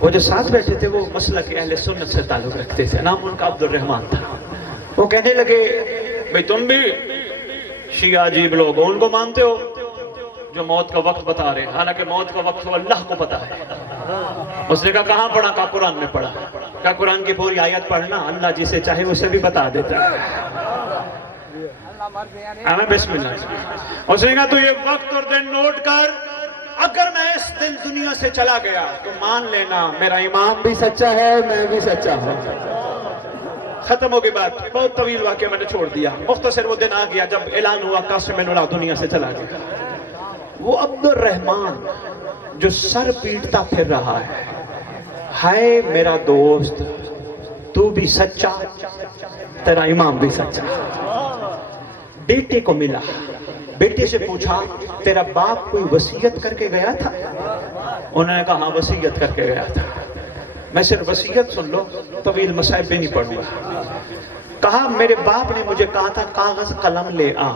وہ جو ساتھ بیٹھے تھے وہ مسلک اہل سنت سے تعلق رکھتے تھے، نام ان کا عبد الرحمن تھا، وہ کہنے لگے بھئی تم بھی شیعہ عجیب لوگ ہو، ان کو مانتے ہو جو موت کا وقت بتا رہے ہیں، حالانکہ موت کا وقت وہ اللہ کو پتا ہے۔ اس نے کہا کہاں پڑھا، کہا قرآن میں پڑھا، کہا قرآن کی پوری آیت پڑھنا، اللہ جسے چاہے اسے بھی بتا دیتا ہے۔ بسم اللہ، اس نے کہا تو یہ وقت اور دن نوٹ کر، اگر میں اس دن دنیا سے چلا گیا تو مان لینا میرا امام بھی سچا ہے میں بھی سچا ہوں۔ ختم ہو گئی بات، بہت طویل واقعہ میں نے چھوڑ دیا، مختصر وہ دن آ گیا جب اعلان ہوا قاسم بن اللہ دنیا سے چلا گیا۔ وہ عبد الرحمن جو سر پیٹتا پھر رہا ہے، ہائے میرا دوست تو بھی سچا، تیرا امام بھی سچا۔ بیٹے کو ملا، بیٹے سے پوچھا تیرا باپ کوئی وصیت کر کے گیا تھا؟ انہوں نے کہا ہاں وصیت کر کے گیا تھا۔ میں صرف وصیت سن لو، طویل مسائل بھی نہیں پڑھوں گا۔ کہا میرے باپ نے مجھے کہا تھا کاغذ قلم لے آ،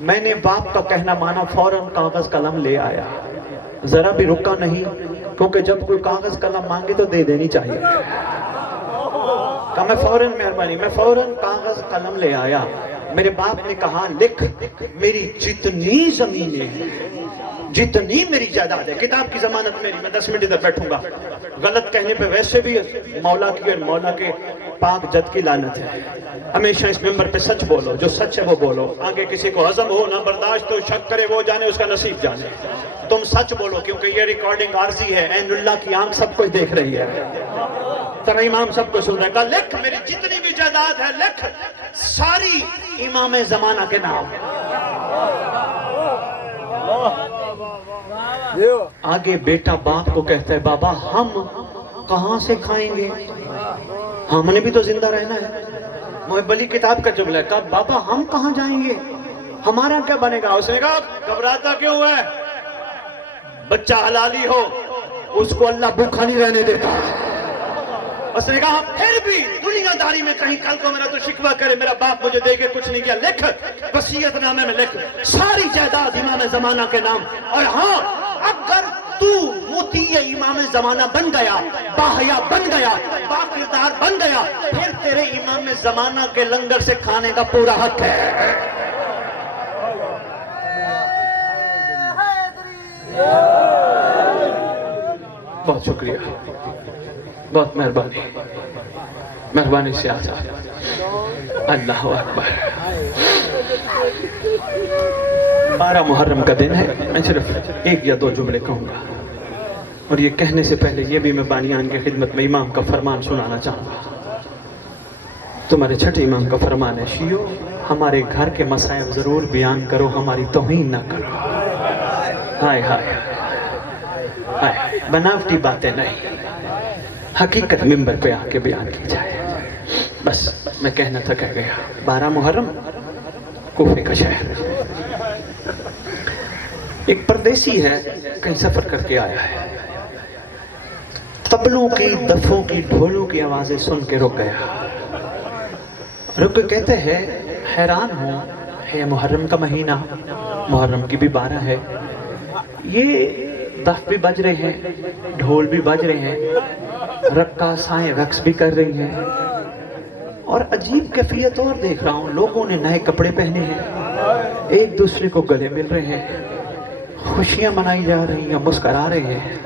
میں نے باپ کا کہنا مانا، فوراً کاغذ قلم لے آیا، ذرا بھی رکا نہیں، کیونکہ جب کوئی کاغذ قلم مانگے تو دے دینی چاہیے۔ کہا میں فوراً مہربانی، میں فوراً کاغذ قلم لے آیا، میرے باپ نے کہا لکھ میری جتنی زمینیں ہیں، جتنی میری جائیداد ہے، کتاب کی ضمانت میری، میں 10 منٹ ادھر بیٹھوں گا، غلط کہنے پہ ویسے بھی مولا کی اور مولا کے پاک جد کی لعنت ہے۔ ہمیشہ اس ممبر پہ سچ بولو، جو سچ ہے وہ بولو، آگے کسی کو ہضم ہو نہ برداشت ہو، شک کرے وہ جانے، اس کا نصیب جانے، تم سچ بولو کیونکہ یہ ریکارڈنگ عارضی ہے، عین اللہ کی آنکھ سب کچھ دیکھ رہی ہے، ترا امام سب کو سن رہا ہے۔ کہا لکھ میری جتنی بھی جائیداد ہے، لکھ ساری امام زمانہ کے نام۔ آگے بیٹا باپ کو کہتا ہے بابا ہم کہاں سے کھائیں گے؟ ہم نے بھی تو زندہ رہنا ہے۔ محب علی کتاب کا جملہ ہے، کہا بابا ہم کہاں جائیں گے، ہمارا کیا بنے گا؟ اس نے کہا گھبراتا کیوں ہے، بچہ حلالی ہو اس کو اللہ بھوکا نہیں رہنے دیتا۔ اس نے کہا پھر بھی دنیا داری میں کہیں کل کو میرا تو شکوہ کرے، میرا باپ مجھے دے کے کچھ نہیں کیا، لکھ وصیت نامے میں لکھ ساری جائیداد امام زمانہ کے نام، اور ہاں اگر تو مطیع امام زمانہ بن گیا، باحیا بن گیا، باکردار بن گیا، پھر تیرے امام زمانہ کے لنگر سے کھانے کا پورا حق ہے۔ بہت شکریہ، بہت مہربانی، مہربانی سے آزاد۔ اللہ اکبر۔ 12 محرم کا دن ہے، میں صرف ایک یا دو جملے کہوں گا، اور یہ کہنے سے پہلے یہ بھی میں بانیان کی خدمت میں امام کا فرمان سنانا چاہوں گا۔ تمہارے چھٹے امام کا فرمان ہے، شیعو ہمارے گھر کے مسائل ضرور بیان کرو، ہماری توہین نہ کرو۔ ہائے ہائے ہائے، بناوٹی باتیں نہیں، حقیقت ممبر پہ آ کے بیان کی جائے۔ بس میں کہنا تھا کہہ گیا۔ 12 محرم کوفے کا شہر، ایک پردیسی ہے، کہیں سفر کر کے آیا ہے، طبلوں کی، دفوں کی، ڈھولوں کی آوازیں سن کے رک گیا۔ رک کے کہتے ہیں حیران ہوں، ہے محرم کا مہینہ، محرم کی بھی 12 ہے، یہ دف بھی بج رہے ہیں، ڈھول بھی بج رہے ہیں، رقاصائیں رقص بھی کر رہی ہیں، اور عجیب کیفیت اور دیکھ رہا ہوں، لوگوں نے نئے کپڑے پہنے ہیں، ایک دوسرے کو گلے مل رہے ہیں، خوشیاں منائی جا رہی ہیں، مسکرا رہے ہیں۔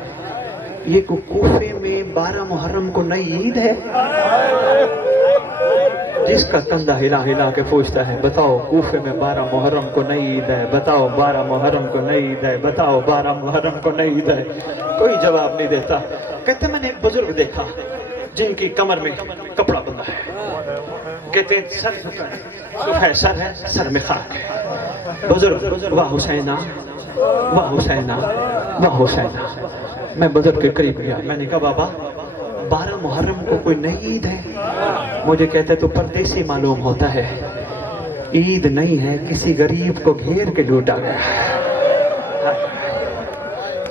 یہ کوفے میں 12 محرم کو نئی عید ہے؟ جس کا کندھا ہلا ہلا کے پوچھتا ہے بتاؤ کوفے میں 12 محرم کو نئی عید ہے، بتاؤ 12 محرم کو نئی عید ہے، بتاؤ 12 محرم کو نئی عید ہے، کوئی جواب نہیں دیتا۔ کہتے میں نے ایک بزرگ دیکھا جن کی کمر میں کپڑا بندھا ہے، کہتے ہیں سر جھکا ہے، سر ہے، سر میں خاک ہے۔ بزرگ واہ حسینہ، واہ حسینہ، واہ حسینہ۔ میں بزرگ کے قریب گیا، میں نے کہا بابا 12 محرم کو کوئی نئی عید ہے؟ مجھے کہتے تو پردیسی معلوم ہوتا ہے، عید نہیں ہے، کسی غریب کو گھیر کے لوٹا گیا۔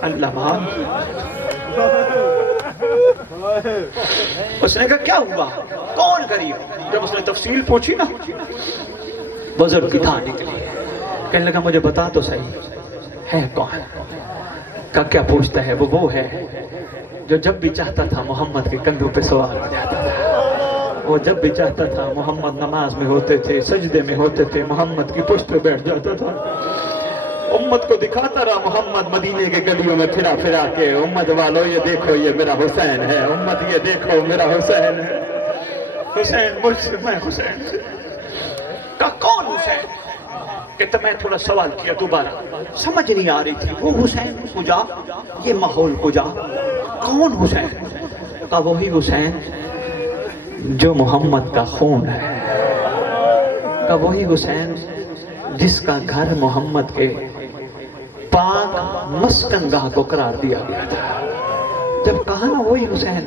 اللہ معاف۔ اس نے کہا کیا ہوا، کون غریب؟ جب اس نے تفصیل پوچھی نا، بزرگ کی دھان نکلی، کہنے لگا مجھے بتا تو صحیح ہے کون؟ کہا کیا پوچھتا ہے؟ وہ ہے جو جب بھی چاہتا تھا محمد کے کندھوں پہ سوار ہو جاتا تھا، وہ جب بھی چاہتا تھا محمد نماز میں ہوتے تھے، سجدے میں ہوتے تھے، محمد کی پشت پہ بیٹھ جاتا تھا، امت کو دکھاتا رہا محمد مدینے کے گلیوں میں پھرا پھرا کے، امت والو یہ دیکھو یہ میرا حسین ہے، امت یہ دیکھو میرا حسین ہے، حسین مجھ سے، میں حسین سے۔ کہا کون حسین؟ کہتا میں تھوڑا سوال کیا دوبارہ، سمجھ نہیں آ رہی تھی، وہ حسین کجا، یہ ماحول کجا، کون حسین؟ کہا وہی حسین جو محمد کا خون ہے، کہا وہی حسین جس کا گھر محمد کے پاک مسکن گاہ کو قرار دیا گیا تھا۔ جب کہا نا وہی حسین،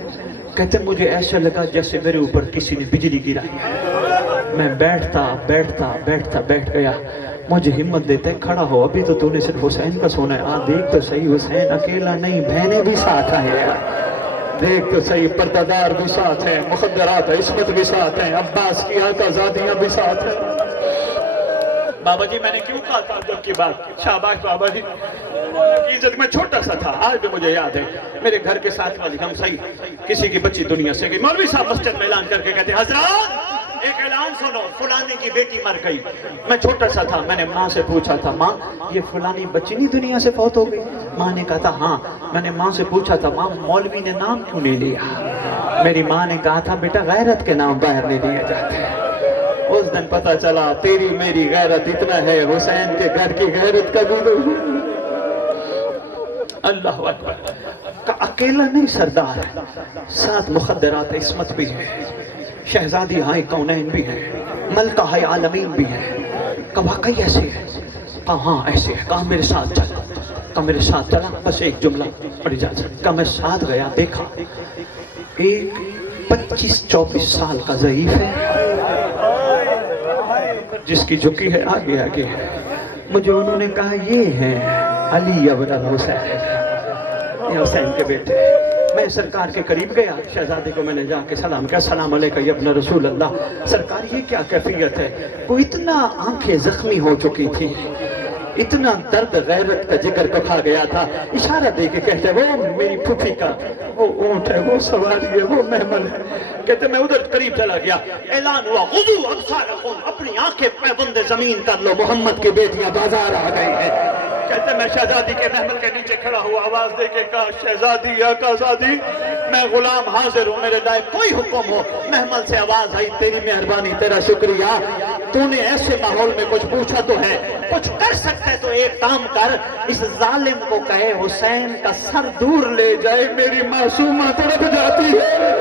کہتے مجھے ایسا لگا جیسے میرے اوپر کسی نے بجلی گرائی ہے، میں بیٹھ گیا، مجھے ہمت دیتے کھڑا ہو، ابھی تو تو نے صرف حسین کا سونا ہے، دیکھ تو صحیح حسین اکیلا نہیں، بہنیں بھی ساتھ ہیں، دیکھ تو صحیح پردادار بھی ساتھ ہیں، مخدرات عصمت بھی ساتھ ہیں، عباس کی آقازادیاں بھی ساتھ ہیں۔ بابا جی میں نے کیوں کہا تھا جب کی بات، شاباش بابا جی، عزت میں چھوٹا سا تھا، آج بھی مجھے یاد ہے، میرے گھر کے ساتھ والی ہم صحیح کسی کی بچی دنیا سے گئی، مولوی صاحب مسجد میں اعلان کر کے کہتے حضرات ایک اعلان سنو، فلانی کی بیٹی مر گئی۔ میں چھوٹا سا تھا، میں نے ماں سے پوچھا تھا ماں یہ فلانی بچی نہیں دنیا سے فوت ہو گئی؟ ماں نے کہا تھا ہاں۔ میں نے ماں سے پوچھا تھا ماں مولوی نے نام کیوں نہیں لیا؟ میری ماں نے کہا تھا بیٹا غیرت کے نام باہر نہیں لیے جاتے۔ اس دن پتا چلا تیری میری غیرت اتنا ہے، حسین کے گھر کی غیرت کا بھی نہیں۔ اللہ اکبر۔ کہ اکیلا نہیں سردار، ساتھ مخدرات عصمت بھی ہے، شہزادی ہائے کونین بھی ہیں، ملکہ ہائے عالمین بھی ہیں۔ کہ واقعی ایسے ہے؟ کہا ہاں ایسے ہے۔ کہا میرے ساتھ چلا، کہا میرے ساتھ چلا، بس ایک جملہ اور اجازت۔ کہا میں ساتھ گیا، دیکھا ایک 25-24 سال کا ضعیف ہے جس کی جھکی ہے آگے آگے. مجھے انہوں نے کہا یہ ہیں علی ابن الحسین، یہ حسین کے بیٹے. میں سرکار کے قریب گیا، شہزادے کو میں نے جا کے سلام کیا، السلام علیکم یا ابن رسول اللہ. سرکار یہ کیا کیفیت ہے؟ وہ اتنا آنکھیں زخمی ہو چکی تھی، اتنا درد غیرت کا جگر کو کھا گیا تھا. اشارہ دے کے کہتے وہ میری پھوپھی کا وہ اونٹ ہے، وہ سواری ہے، وہ محمل ہے. کہتے میں ادھر قریب چلا گیا، اعلان ہوا غضو ابصارکم، اپنی آنکھیں پابند زمین کر لو، محمد کی بیٹیاں بازار آ گئی ہیں. کہتے میں شہزادی کے محمل کے نیچے کھڑا ہوا، آواز دے کے کہا شہزادی یا قاضادی میں غلام حاضر ہوں، میرے لائق کوئی حکم ہو. محمل سے آواز آئی تیری مہربانی، تیرا شکریہ، تو نے ایسے ماحول میں کچھ پوچھا تو ہے، کچھ کر سکتا ہے تو ایک کام کر، اس ظالم کو کہے حسین کا سر دور لے جائے، میری معصومہ تڑپ جاتی ہے.